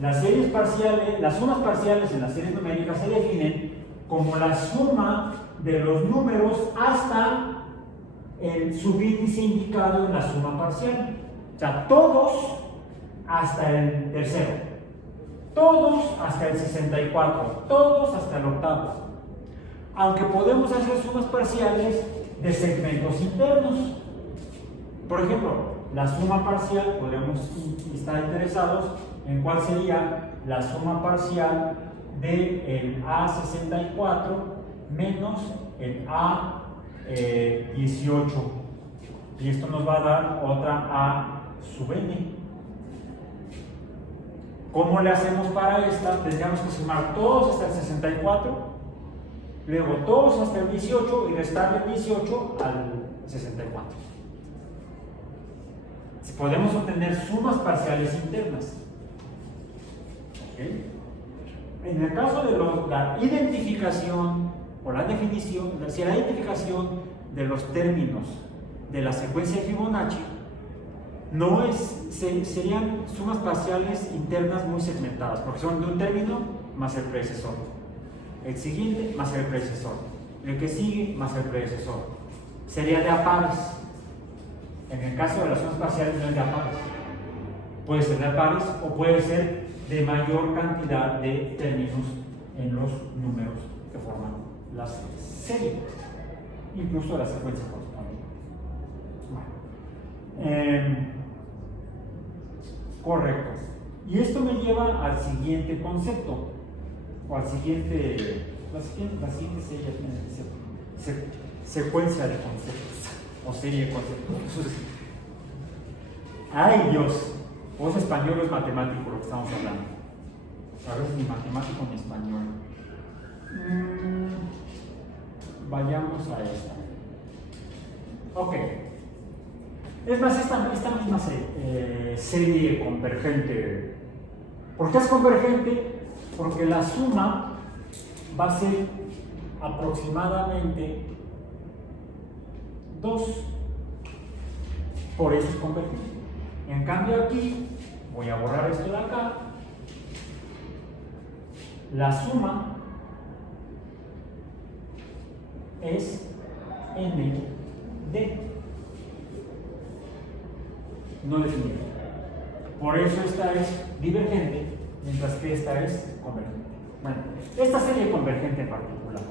Las sumas parciales en las series numéricas se definen como la suma de los números hasta el subíndice indicado en la suma parcial. O sea, todos hasta el tercero, todos hasta el 64, todos hasta el octavo. Aunque podemos hacer sumas parciales de segmentos internos. Por ejemplo, la suma parcial, podríamos estar interesados en cuál sería la suma parcial del A64 menos el A18. Y esto nos va a dar otra A sub n. ¿Cómo le hacemos para esta? Tendríamos que sumar todos hasta el 64, luego todos hasta el 18 y restarle el 18 al 64. Podemos obtener sumas parciales internas. ¿Okay? En el caso de la identificación o la definición, si la identificación de los términos de la secuencia de Fibonacci serían sumas parciales internas muy segmentadas, porque son de un término más el predecesor, el siguiente más el predecesor, el que sigue más el predecesor. Sería de a pares. En el caso de las sumas parciales no es de a pares. Puede ser de a pares o puede ser de mayor cantidad de términos en los números que forman la serie, incluso la secuencia correspondiente. Correcto. Y esto me lleva al siguiente concepto, o al siguiente, la siguiente secuencia de conceptos, o serie de conceptos. ¡Ay, Dios! O es español o es matemático lo que estamos hablando. A veces ni matemático ni español. Vayamos a esta. Ok. Es más, esta misma serie convergente. ¿Por qué es convergente? Porque la suma va a ser aproximadamente 2. Por eso es convergente. En cambio aquí, voy a borrar esto de acá. La suma es n d. No definido. Por eso esta es divergente, mientras que esta es convergente. Bueno, esta serie convergente en particular.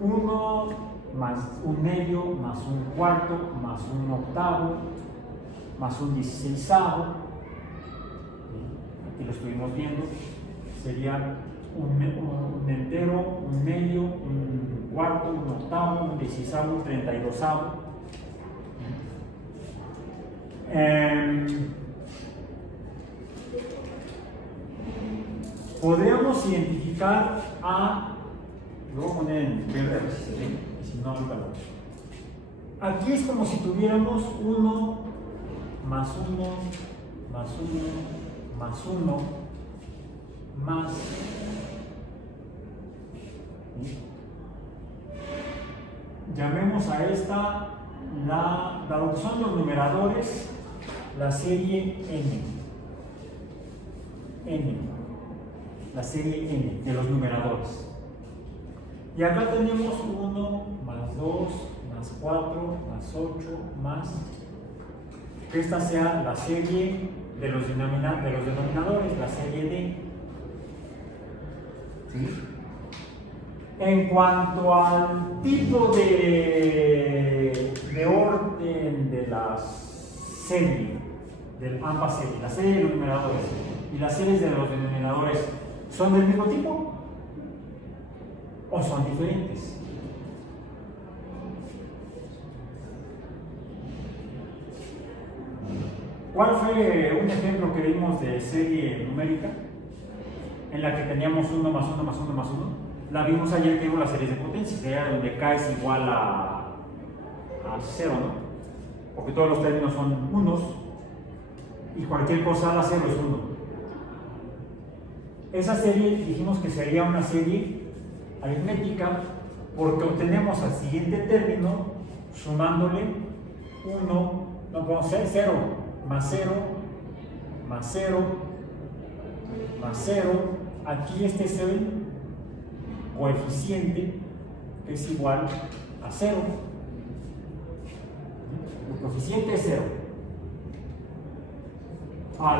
1 más 1/2 más 1/4 más 1/8 más 1/16. Aquí lo estuvimos viendo. Sería un entero, 1/2, 1/4, 1/8, 1/16, 32. Podríamos identificar a, lo voy a poner en verde a ver si se ve, si no, ahorita lo. Aquí es como si tuviéramos 1 más 1 más 1 más 1 más. Llamemos a esta dado que son los numeradores, la serie n, la serie n de los numeradores. Y acá tenemos 1 más 2 más 4 más 8 más, que esta sea la serie de los denominadores, la serie d. ¿Sí? En cuanto al tipo de orden de las series, de ambas series, la serie de los numeradores y las series de los denominadores, ¿son del mismo tipo o son diferentes? ¿Cuál fue un ejemplo que vimos de serie numérica en la que teníamos 1 más 1 más 1 más 1? La vimos ayer que vimos las series de potencias, que era donde k es igual a 0, ¿no? Porque todos los términos son unos y cualquier cosa a la 0 es 1. Esa serie dijimos que sería una serie aritmética porque obtenemos al siguiente término sumándole 1, no podemos ser 0, más 0, más 0, más 0. Aquí este es el coeficiente que es igual a 0. El coeficiente es 0.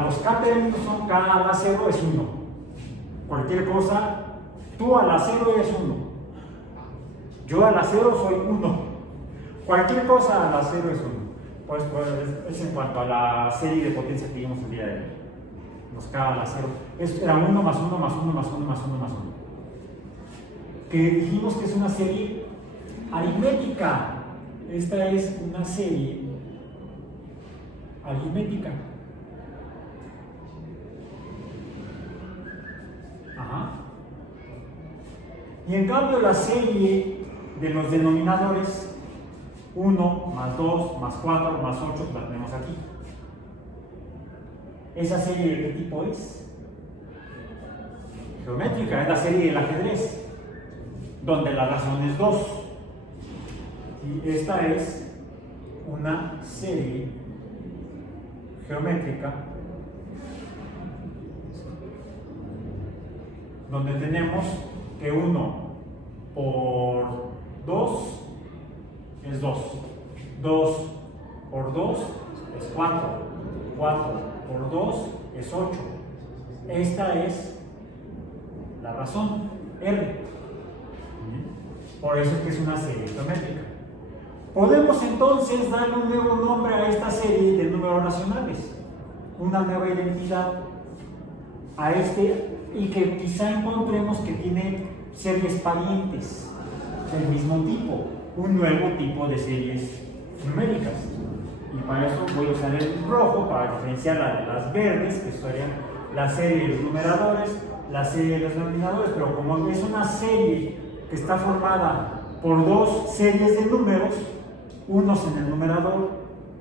Los k términos son k a la 0 es 1. Cualquier cosa, tú a la 0 eres 1. Yo a la 0 soy 1. Cualquier cosa a la 0 es 1. Pues es en cuanto a la serie de potencia que vimos el día de hoy. Los k a la 0. Era 1 más 1 más 1 más 1 más 1 más 1. Que dijimos que es una serie aritmética. Esta es una serie aritmética. Ajá. Y en cambio la serie de los denominadores, 1 más 2 más 4 más 8, la tenemos aquí. ¿Esa serie de qué tipo es? Geométrica, es la serie del ajedrez, donde la razón es 2. Y esta es una serie geométrica donde tenemos que 1 por 2 es 2, 2 por 2 es 4, 4 por 2 es 8. Esta es la razón, R. Por eso es que es una serie geométrica. Podemos entonces darle un nuevo nombre a esta serie de números racionales, una nueva identidad a este, y que quizá encontremos que tiene series parientes del mismo tipo, un nuevo tipo de series numéricas. Y para eso voy a usar el rojo para diferenciar la de las verdes, que serían la serie de los numeradores, la serie de los denominadores, pero como es una serie que está formada por dos series de números, unos en el numerador,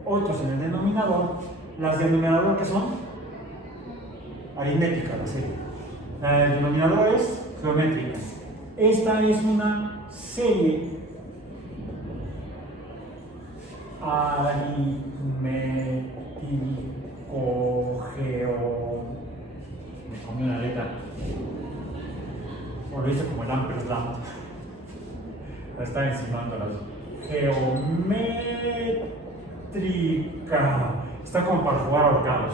otros en el denominador, las del numerador que son aritméticas, la serie. La del denominador es geométrica. Esta es una serie me comí una letra, o lo hice como el ampersand, la está encimando las geométrica, está como para jugar ahorcados.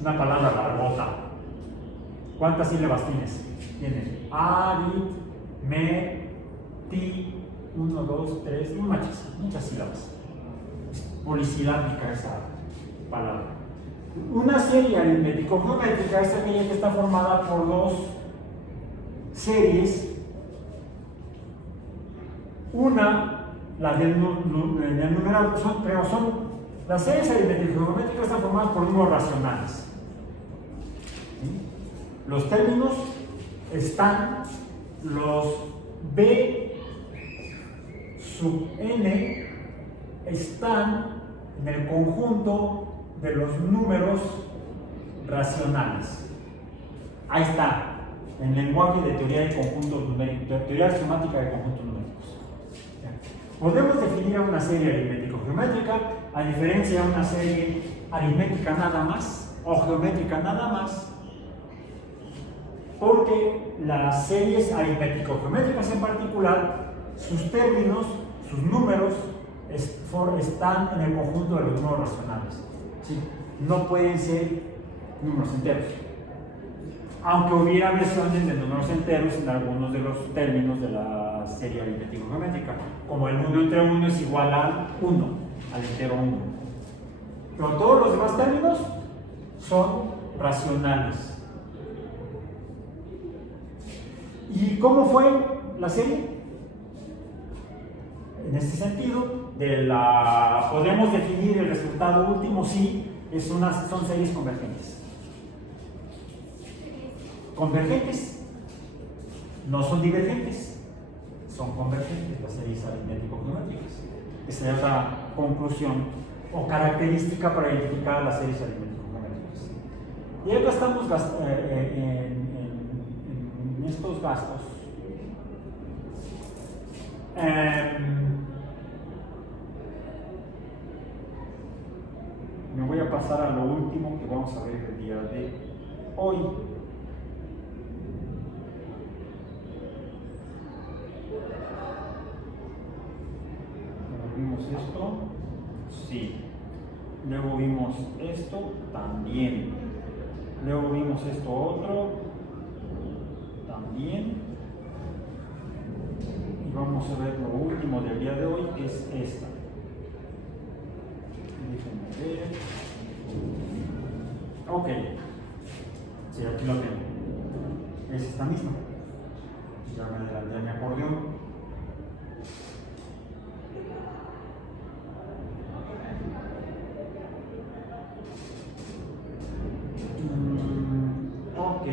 Una palabra largota. ¿Cuántas sílabas tienes? Tiene aritmética, 1, 2, 3, muchas sílabas. Polisilábica esa palabra. Una serie aritmético-geométrica es aquella que está formada por dos series. Una, la del numerador, pero las series aritmético-geométricas están formadas por números racionales. ¿Sí? Los términos están, los b sub n están en el conjunto de los números racionales. Ahí está, en lenguaje de teoría de conjuntos numéricos, teoría axiomática de conjuntos numéricos. Podemos definir a una serie aritmético-geométrica, a diferencia de una serie aritmética nada más, o geométrica nada más, porque las series aritmético-geométricas en particular, sus términos, sus números, están en el conjunto de los números racionales. ¿Sí? No pueden ser números enteros. Aunque hubiera versiones de números enteros en algunos de los términos de la serie aritmético-geométrica, como el 1 entre 1 es igual a 1, al entero 1. Pero todos los demás términos son racionales. ¿Y cómo fue la serie? En este sentido, podemos definir el resultado último si son series convergentes. Convergentes, no son divergentes, son convergentes las series aritmético-geométricas. Esa es la conclusión o característica para identificar las series aritmético-geométricas. Y acá estamos en estos gastos. Me voy a pasar a lo último que vamos a ver el día de hoy. ¿Vimos esto? Sí. Luego vimos esto también. Luego vimos esto otro también. Y vamos a ver lo último del día de hoy, que es esta. Déjenme ver. Ok. Sí, aquí lo tengo. Es esta misma. Ya me adelanté a mi acordeón. Ok.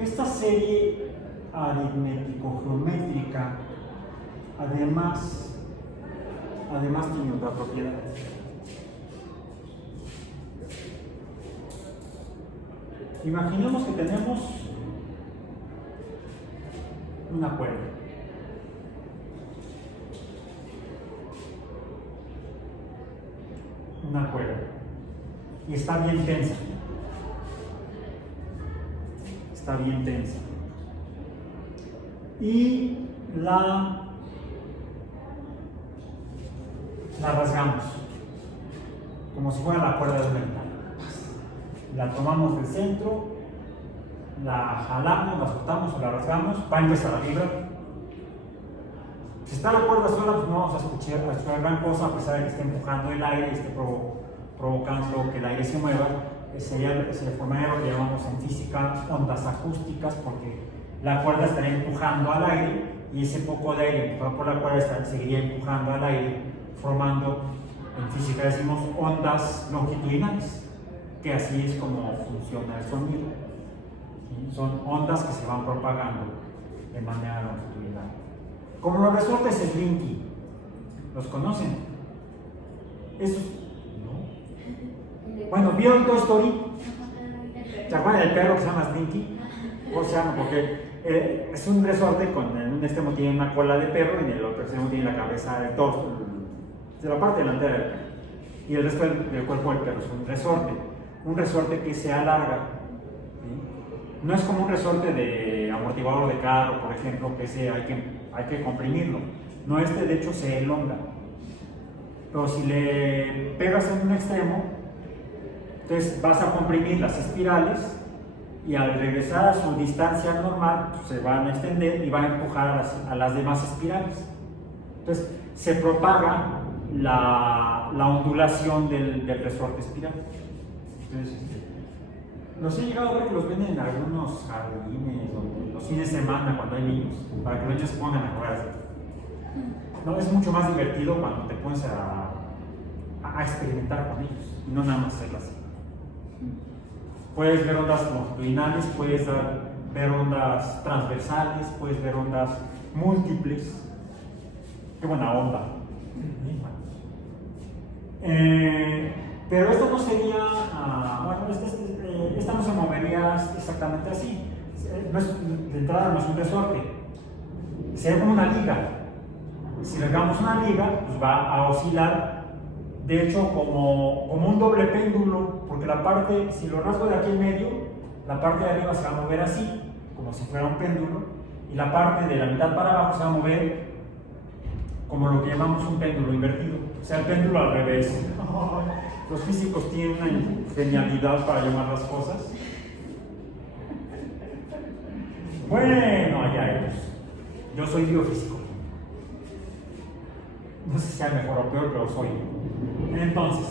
Esta serie aritmético-geométrica además tiene otra propiedad. Imaginemos que tenemos una cuerda. Una cuerda. Y está bien tensa. Está bien tensa. Y la rasgamos. Como si fuera la cuerda de una guitarra. La tomamos del centro, la jalamos, la soltamos o la rasgamos, va a empezar a vibrar. Si está la cuerda sola, pues no vamos a escuchar gran cosa, a pesar de que esté empujando el aire y esté provocando que el aire se mueva. Se formaría lo que llamamos en física ondas acústicas, porque la cuerda estaría empujando al aire y ese poco de aire empujado por la cuerda seguiría empujando al aire, formando, en física decimos, ondas longitudinales, que así es como funciona el sonido. ¿Sí? Son ondas que se van propagando de manera longitudinal. Como los resortes Slinky, ¿los conocen? Esos, ¿no? Bueno, ¿vieron Toy Story? ¿Se acuerdan del perro que se llama Slinky? ¿Cómo se llama? Porque es un resorte con en un extremo tiene una cola de perro y en el otro extremo tiene la cabeza del torso, de la parte delantera del perro. Y el resto del cuerpo del perro es un resorte que se alarga. ¿Sí? No es como un resorte de amortiguador de carro, por ejemplo, que ese hay que comprimirlo. No, este de hecho se elonga. Pero si le pegas en un extremo, entonces vas a comprimir las espirales y al regresar a su distancia normal pues, se van a extender y van a empujar a las demás espirales. Entonces se propaga la ondulación del resorte espiral. Entonces, los he llegado a ver que los venden en algunos jardines, los fines de semana cuando hay niños, para que los niños se pongan a jugar así. No, es mucho más divertido cuando te pones a experimentar con ellos y no nada más hacerlo así. Puedes ver ondas longitudinales, puedes ver ondas transversales, puedes ver ondas múltiples. Qué buena onda. Pero esto no sería, esta no se movería exactamente así. De entrada no es un resorte, sería como una liga. Si regamos una liga, pues va a oscilar, de hecho, como un doble péndulo, porque la parte, si lo rasgo de aquí en medio, la parte de arriba se va a mover así, como si fuera un péndulo, y la parte de la mitad para abajo se va a mover como lo que llamamos un péndulo invertido, o sea, el péndulo al revés. Los físicos tienen una genialidad para llamar las cosas. Bueno, allá ellos. Yo soy biofísico. No sé si sea mejor o peor, pero soy. Entonces,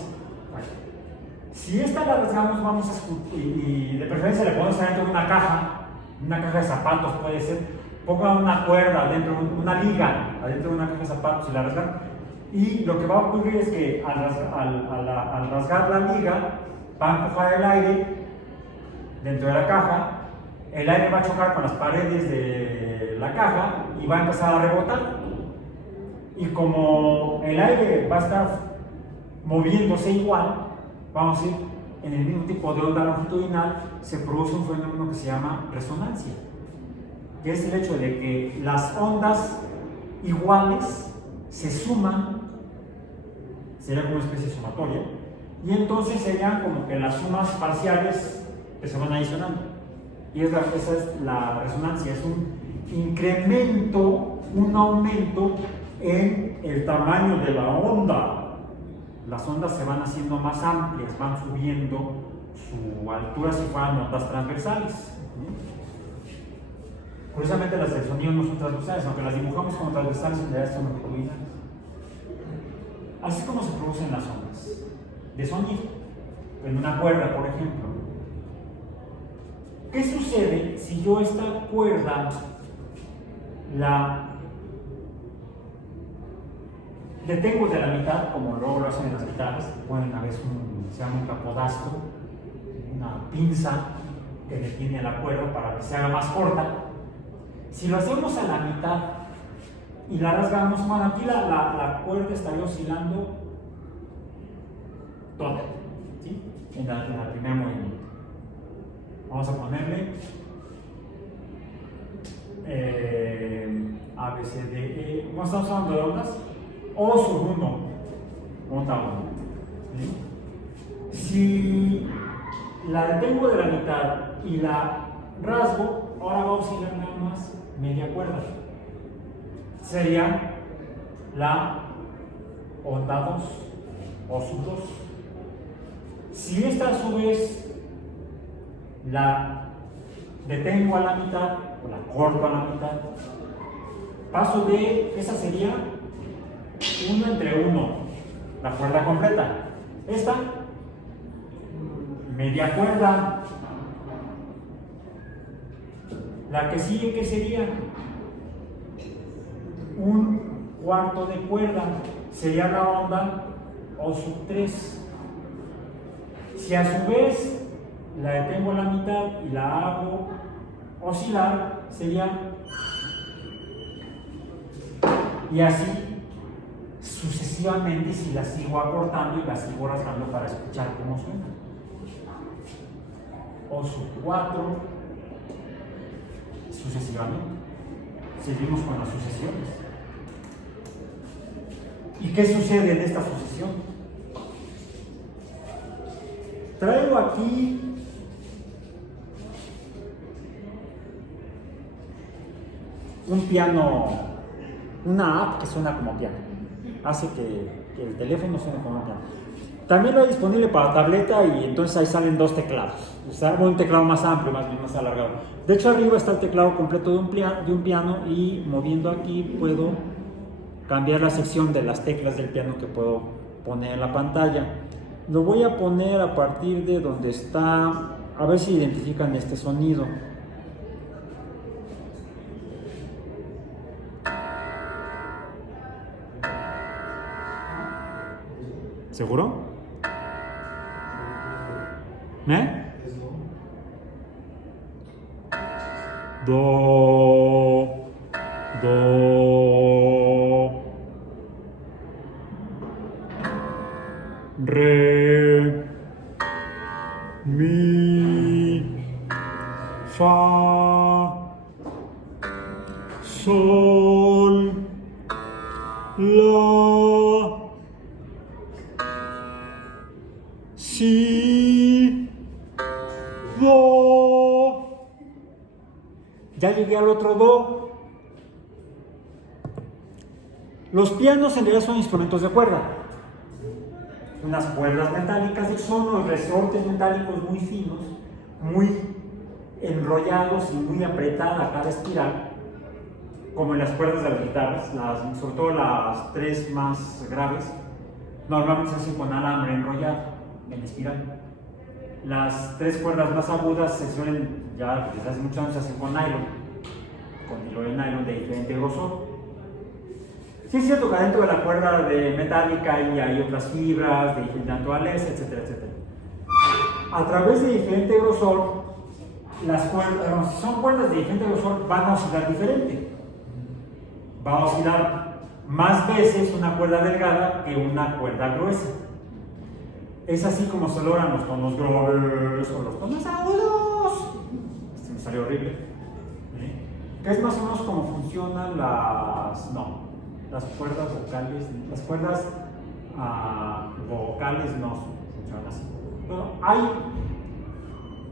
si esta la rasgamos, vamos a escuchar, y de preferencia le podemos hacer dentro de una caja de zapatos puede ser, pongan una cuerda adentro, una liga adentro de una caja de zapatos y la rasgan. Y lo que va a ocurrir es que al rasgar la liga, va a empujar el aire dentro de la caja, el aire va a chocar con las paredes de la caja y va a empezar a rebotar. Y como el aire va a estar moviéndose igual, vamos a decir, en el mismo tipo de onda longitudinal, se produce un fenómeno que se llama resonancia, que es el hecho de que las ondas iguales se suman, sería como una especie sumatoria, y entonces serían como que las sumas parciales que se van adicionando. Y esa es la resonancia, es un incremento, un aumento en el tamaño de la onda. Las ondas se van haciendo más amplias, van subiendo su altura si fueran ondas transversales. Curiosamente las del sonido no son transversales, aunque las dibujamos como transversales, en realidad son longitudinales. Así es como se producen las ondas de sonido, en una cuerda, por ejemplo. ¿Qué sucede si yo esta cuerda la detengo de la mitad, como luego lo hacen en las guitarras? Ponen a veces se llama un capodastro, una pinza que detiene a la cuerda para que se haga más corta. Si lo hacemos a la mitad y la rasgamos, bueno, aquí la cuerda estaría oscilando toda, ¿sí? en la primer movimiento. Vamos a ponerle A, B, C, D, E. ¿Cómo estamos hablando de ondas? O sub 1, onda 1. ¿Sí? Si la detengo de la mitad y la rasgo, ahora va a oscilar nada más media cuerda. Sería la onda 2 o sub 2. Si esta a su vez la detengo a la mitad o la corto a la mitad, paso de, esa sería 1 entre 1, la cuerda completa. Esta, media cuerda. La que sigue, ¿qué sería? Un cuarto de cuerda, sería la onda O⁻3. Si a su vez la detengo a la mitad y la hago oscilar, sería, y así sucesivamente si la sigo acortando y la sigo rasgando para escuchar cómo suena. O⁻4, sucesivamente. Seguimos con las sucesiones. ¿Y qué sucede en esta sucesión? Traigo aquí un piano, una app que suena como piano. Hace que el teléfono suene como piano. También lo hay disponible para tableta y entonces ahí salen dos teclados. O sea, un teclado más amplio, más bien más alargado. De hecho, arriba está el teclado completo de un piano y moviendo aquí puedo cambiar la sección de las teclas del piano que puedo poner en la pantalla. Lo voy a poner a partir de donde está, a ver si identifican este sonido. ¿Seguro? Do, re, mi, fa, sol, la, si, do. Ya llegué al otro do. Los pianos en realidad son instrumentos de cuerda. Unas cuerdas metálicas, son unos resortes metálicos muy finos, muy enrollados y muy apretada cada espiral, como en las cuerdas de las guitarras, sobre todo las tres más graves, normalmente se hacen con alambre enrollado en espiral. Las tres cuerdas más agudas se suelen, ya desde hace muchos años, se hacen con nylon, con hilo de nylon de diferente grosor. Sí es cierto que adentro de la cuerda de metálica hay otras fibras de diferente naturaleza, etcétera, etcétera. A través de diferente grosor, las cuerdas, si son cuerdas de diferente grosor, van a oscilar diferente. Va a oscilar más veces una cuerda delgada que una cuerda gruesa. Es así como se logran los tonos graves o los tonos agudos. Este me salió horrible. ¿Qué es más o menos cómo funcionan las cuerdas vocales? Las cuerdas vocales no funcionan así. Bueno,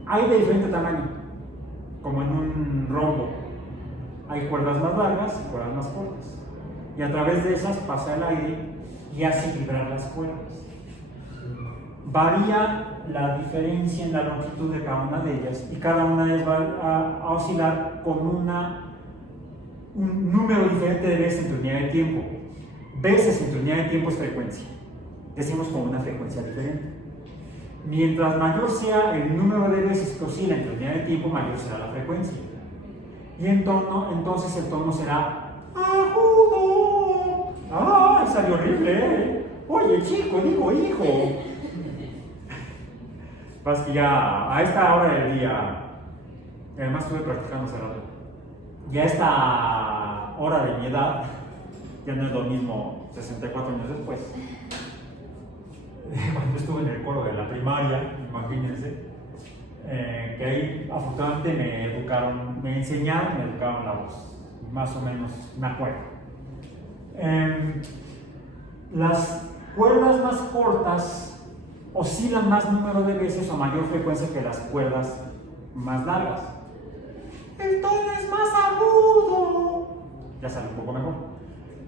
hay de diferente tamaño, como en un rombo. Hay cuerdas más largas y cuerdas más cortas. Y a través de esas pasa el aire y hace vibrar las cuerdas. Varía la diferencia en la longitud de cada una de ellas y cada una de ellas va a oscilar con un número diferente de veces en tu unidad de tiempo. Veces en tu unidad de tiempo es frecuencia. Decimos con una frecuencia diferente. Mientras mayor sea el número de veces que oscila en tu unidad de tiempo, mayor será la frecuencia. Y entonces el tono será agudo. ¡Ah! Salió horrible, ¿eh? Oye, chico, digo hijo. Pues que ya a esta hora del día, además estuve practicando hace rato, ya a esta hora de mi edad, ya no es lo mismo 64 años después. Cuando estuve en el coro de la primaria, imagínense, que ahí afortunadamente me enseñaron, me educaron la voz, más o menos me acuerdo. Las cuerdas más cortas oscilan más número de veces o mayor frecuencia que las cuerdas más largas. El tono es más agudo. Ya sale un poco mejor.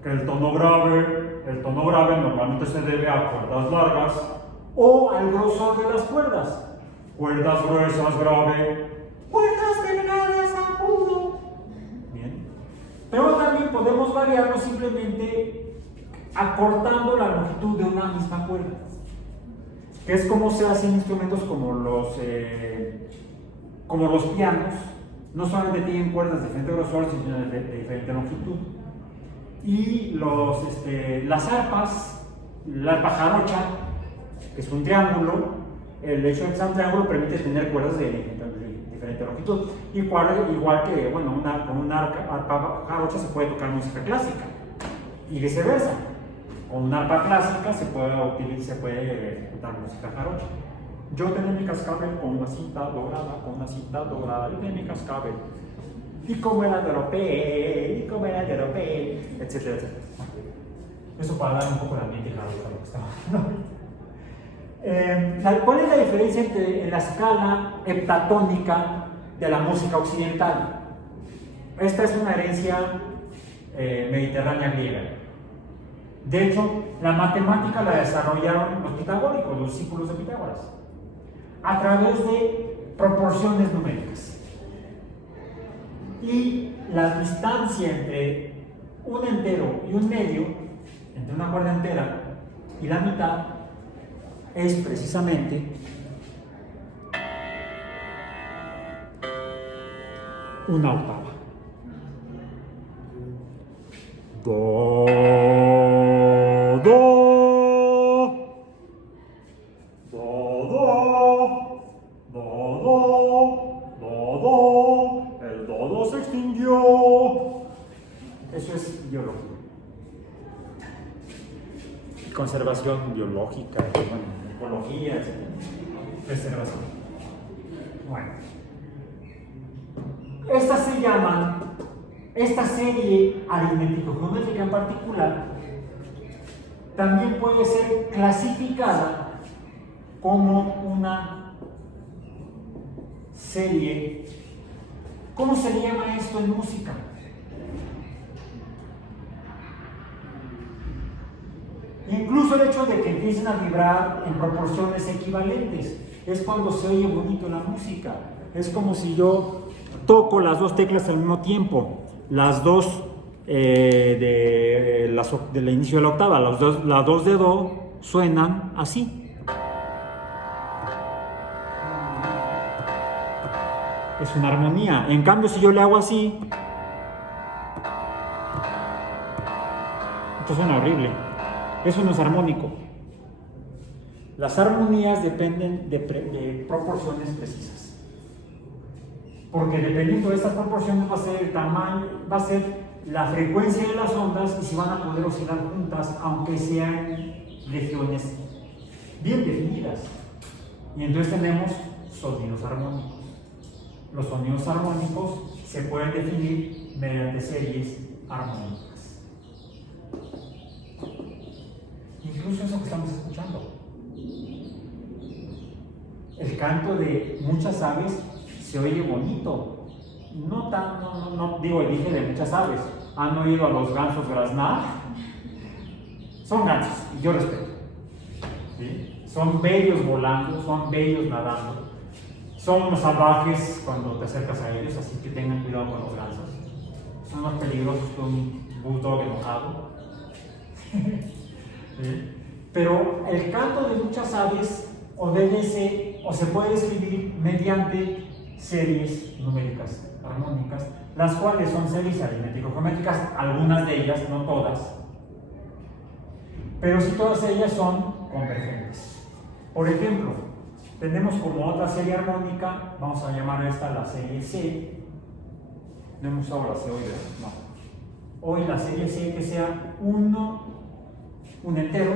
Que el tono grave normalmente se debe a cuerdas largas o al grosor de las cuerdas. Cuerdas gruesas grave, cuerdas delgadas agudo. Bien. Pero también podemos variarlo simplemente acortando la longitud de una misma cuerda. Que es como se hacen instrumentos como los pianos, No solamente tienen cuerdas de diferente grosor, sino de diferente longitud. Y las arpas, la arpa jarocha, que es un triángulo, el hecho de que sea un triángulo permite tener cuerdas de diferente longitud. Igual que, bueno, con una arpa jarocha se puede tocar música clásica y viceversa. Con una arpa clásica se puede ejecutar música jarocha. Yo tenía mi cascabel con una cinta dorada, yo tenía mi cascabel. Y como era de ropel, etcétera, etcétera. Eso para dar un poco de ambiente jarocho a lo que estaba hablando. ¿Cuál es la diferencia entre la escala heptatónica de la música occidental? Esta es una herencia mediterránea griega. De hecho, la matemática la desarrollaron los pitagóricos, los discípulos de Pitágoras, a través de proporciones numéricas. Y la distancia entre un entero y un medio, entre una cuerda entera y la mitad, es precisamente una octava. Do, do, do, do, do, do, do, el do se extinguió. Eso es biología. Conservación biológica, bueno, ecología, etc. Preservación. Bueno. Estas se llaman, esta serie aritmético-geométrica en particular, también puede ser clasificada como una serie. ¿Cómo se le llama esto en música? Incluso el hecho de que empiecen a vibrar en proporciones equivalentes es cuando se oye bonito la música. Es como si yo toco las dos teclas al mismo tiempo, las dos del inicio de la octava, las dos de do suenan así. Es una armonía. En cambio, si yo le hago así, esto suena horrible. Eso no es armónico. Las armonías dependen de proporciones precisas. Porque dependiendo de estas proporciones va a ser el tamaño, va a ser la frecuencia de las ondas y si van a poder oscilar juntas, aunque sean regiones bien definidas. Y entonces tenemos sonidos armónicos. Los sonidos armónicos se pueden definir mediante series armónicas. Incluso eso que estamos escuchando. El canto de muchas aves se oye bonito. No digo el dije de muchas aves. ¿Han oído a los gansos graznar? Son gansos, y yo respeto. ¿Sí? Son bellos volando, son bellos nadando. Son unos salvajes cuando te acercas a ellos, así que tengan cuidado con los gansos. Son más peligrosos que un bulldog enojado. ¿Sí? Pero el canto de muchas aves obedece o se puede escribir mediante series numéricas armónicas, las cuales son series aritmético-geométricas, algunas de ellas, no todas, pero sí todas ellas son convergentes. Por ejemplo, tenemos como otra serie armónica, vamos a llamar a esta la serie C. No hemos usado la C hoy, no. Hoy la serie C que sea un entero,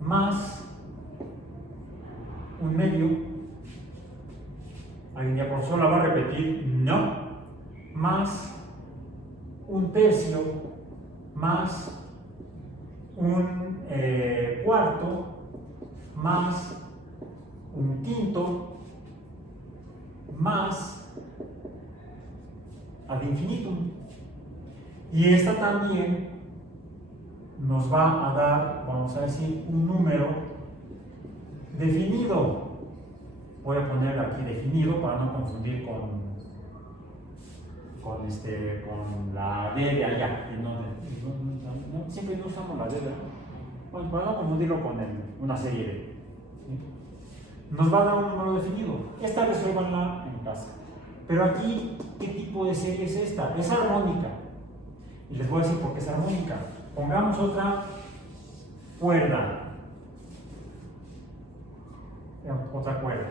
más un medio. ¿Alguien ya por solo la va a repetir? No. Más un tercio, más un cuarto, más un quinto, más ad infinitum. Y esta también nos va a dar, vamos a decir, un número definido. Voy a poner aquí definido para no confundir con la D de allá. Siempre no usamos la D, ¿verdad? Bueno, para no confundirlo con una serie D. ¿Sí? Nos va a dar un número definido. Esta resuélvanla en casa. Pero aquí, ¿qué tipo de serie es esta? Es armónica. Y les voy a decir por qué es armónica. Pongamos otra cuerda. Otra cuerda.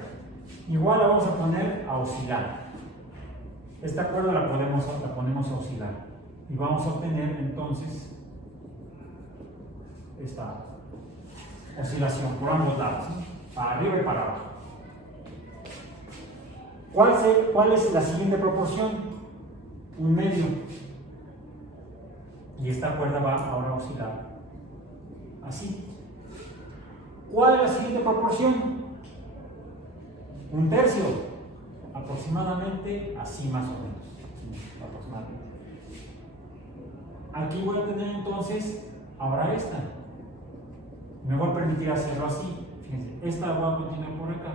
Igual la vamos a poner a oscilar. Esta cuerda la ponemos a oscilar. Y vamos a obtener entonces esta oscilación por ambos lados, ¿sí? Para arriba y para abajo. ¿Cuál es la siguiente proporción? 1/2. Y esta cuerda va ahora a oscilar así. ¿Cuál es la siguiente proporción? 1/3. Aproximadamente así más o menos. Aproximadamente. Aquí voy a tener entonces ahora esta. Me voy a permitir hacerlo así. Fíjense, esta la voy a continuar por acá.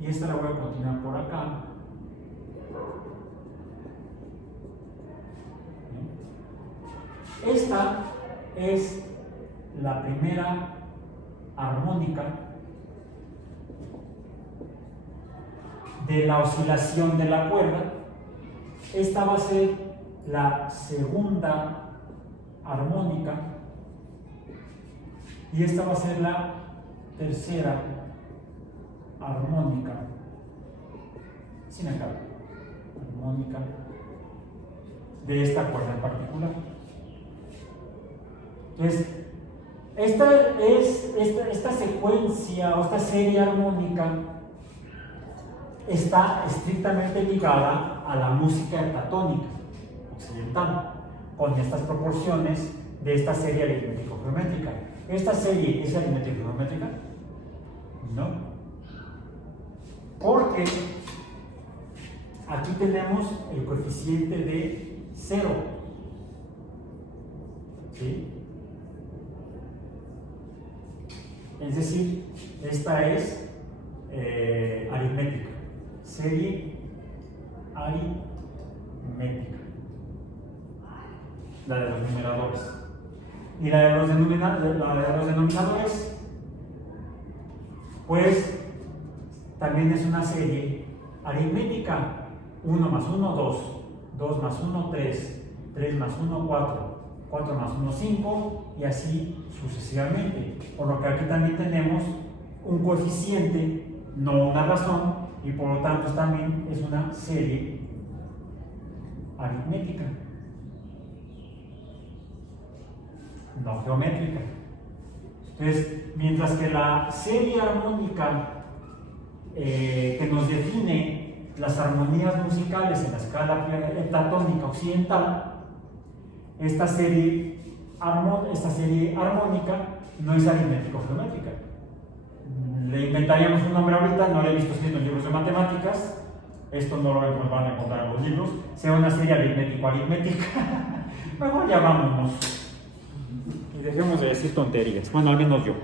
Y esta la voy a continuar por acá. Esta es la primera armónica de la oscilación de la cuerda. Esta va a ser la segunda armónica y esta va a ser la tercera armónica, sin acá, armónica de esta cuerda en particular. Entonces, esta secuencia o esta serie armónica está estrictamente ligada a la música heptatónica occidental, con estas proporciones de esta serie aritmético-geométrica. ¿Esta serie es aritmético-geométrica? No. Porque aquí tenemos el coeficiente de 0. ¿Sí? Es decir, esta es aritmética, serie aritmética, la de los numeradores. Y la de los denominadores, pues también es una serie aritmética. 1 más 1, 2, 2 más 1, 3, 3 más 1, 4, 4 más 1, 5 y así sucesivamente. Por lo que aquí también tenemos un coeficiente, no una razón, y por lo tanto también es una serie aritmética, no geométrica. Entonces, mientras que la serie armónica que nos define las armonías musicales en la escala heptatónica occidental, esta serie armónica no es aritmético-geométrica. Le inventaríamos un nombre ahorita, no lo he visto escrito en libros de matemáticas, esto no lo van a encontrar en los libros, sea una serie aritmético-aritmética. Mejor llamámonos y dejemos de decir tonterías, bueno, al menos yo.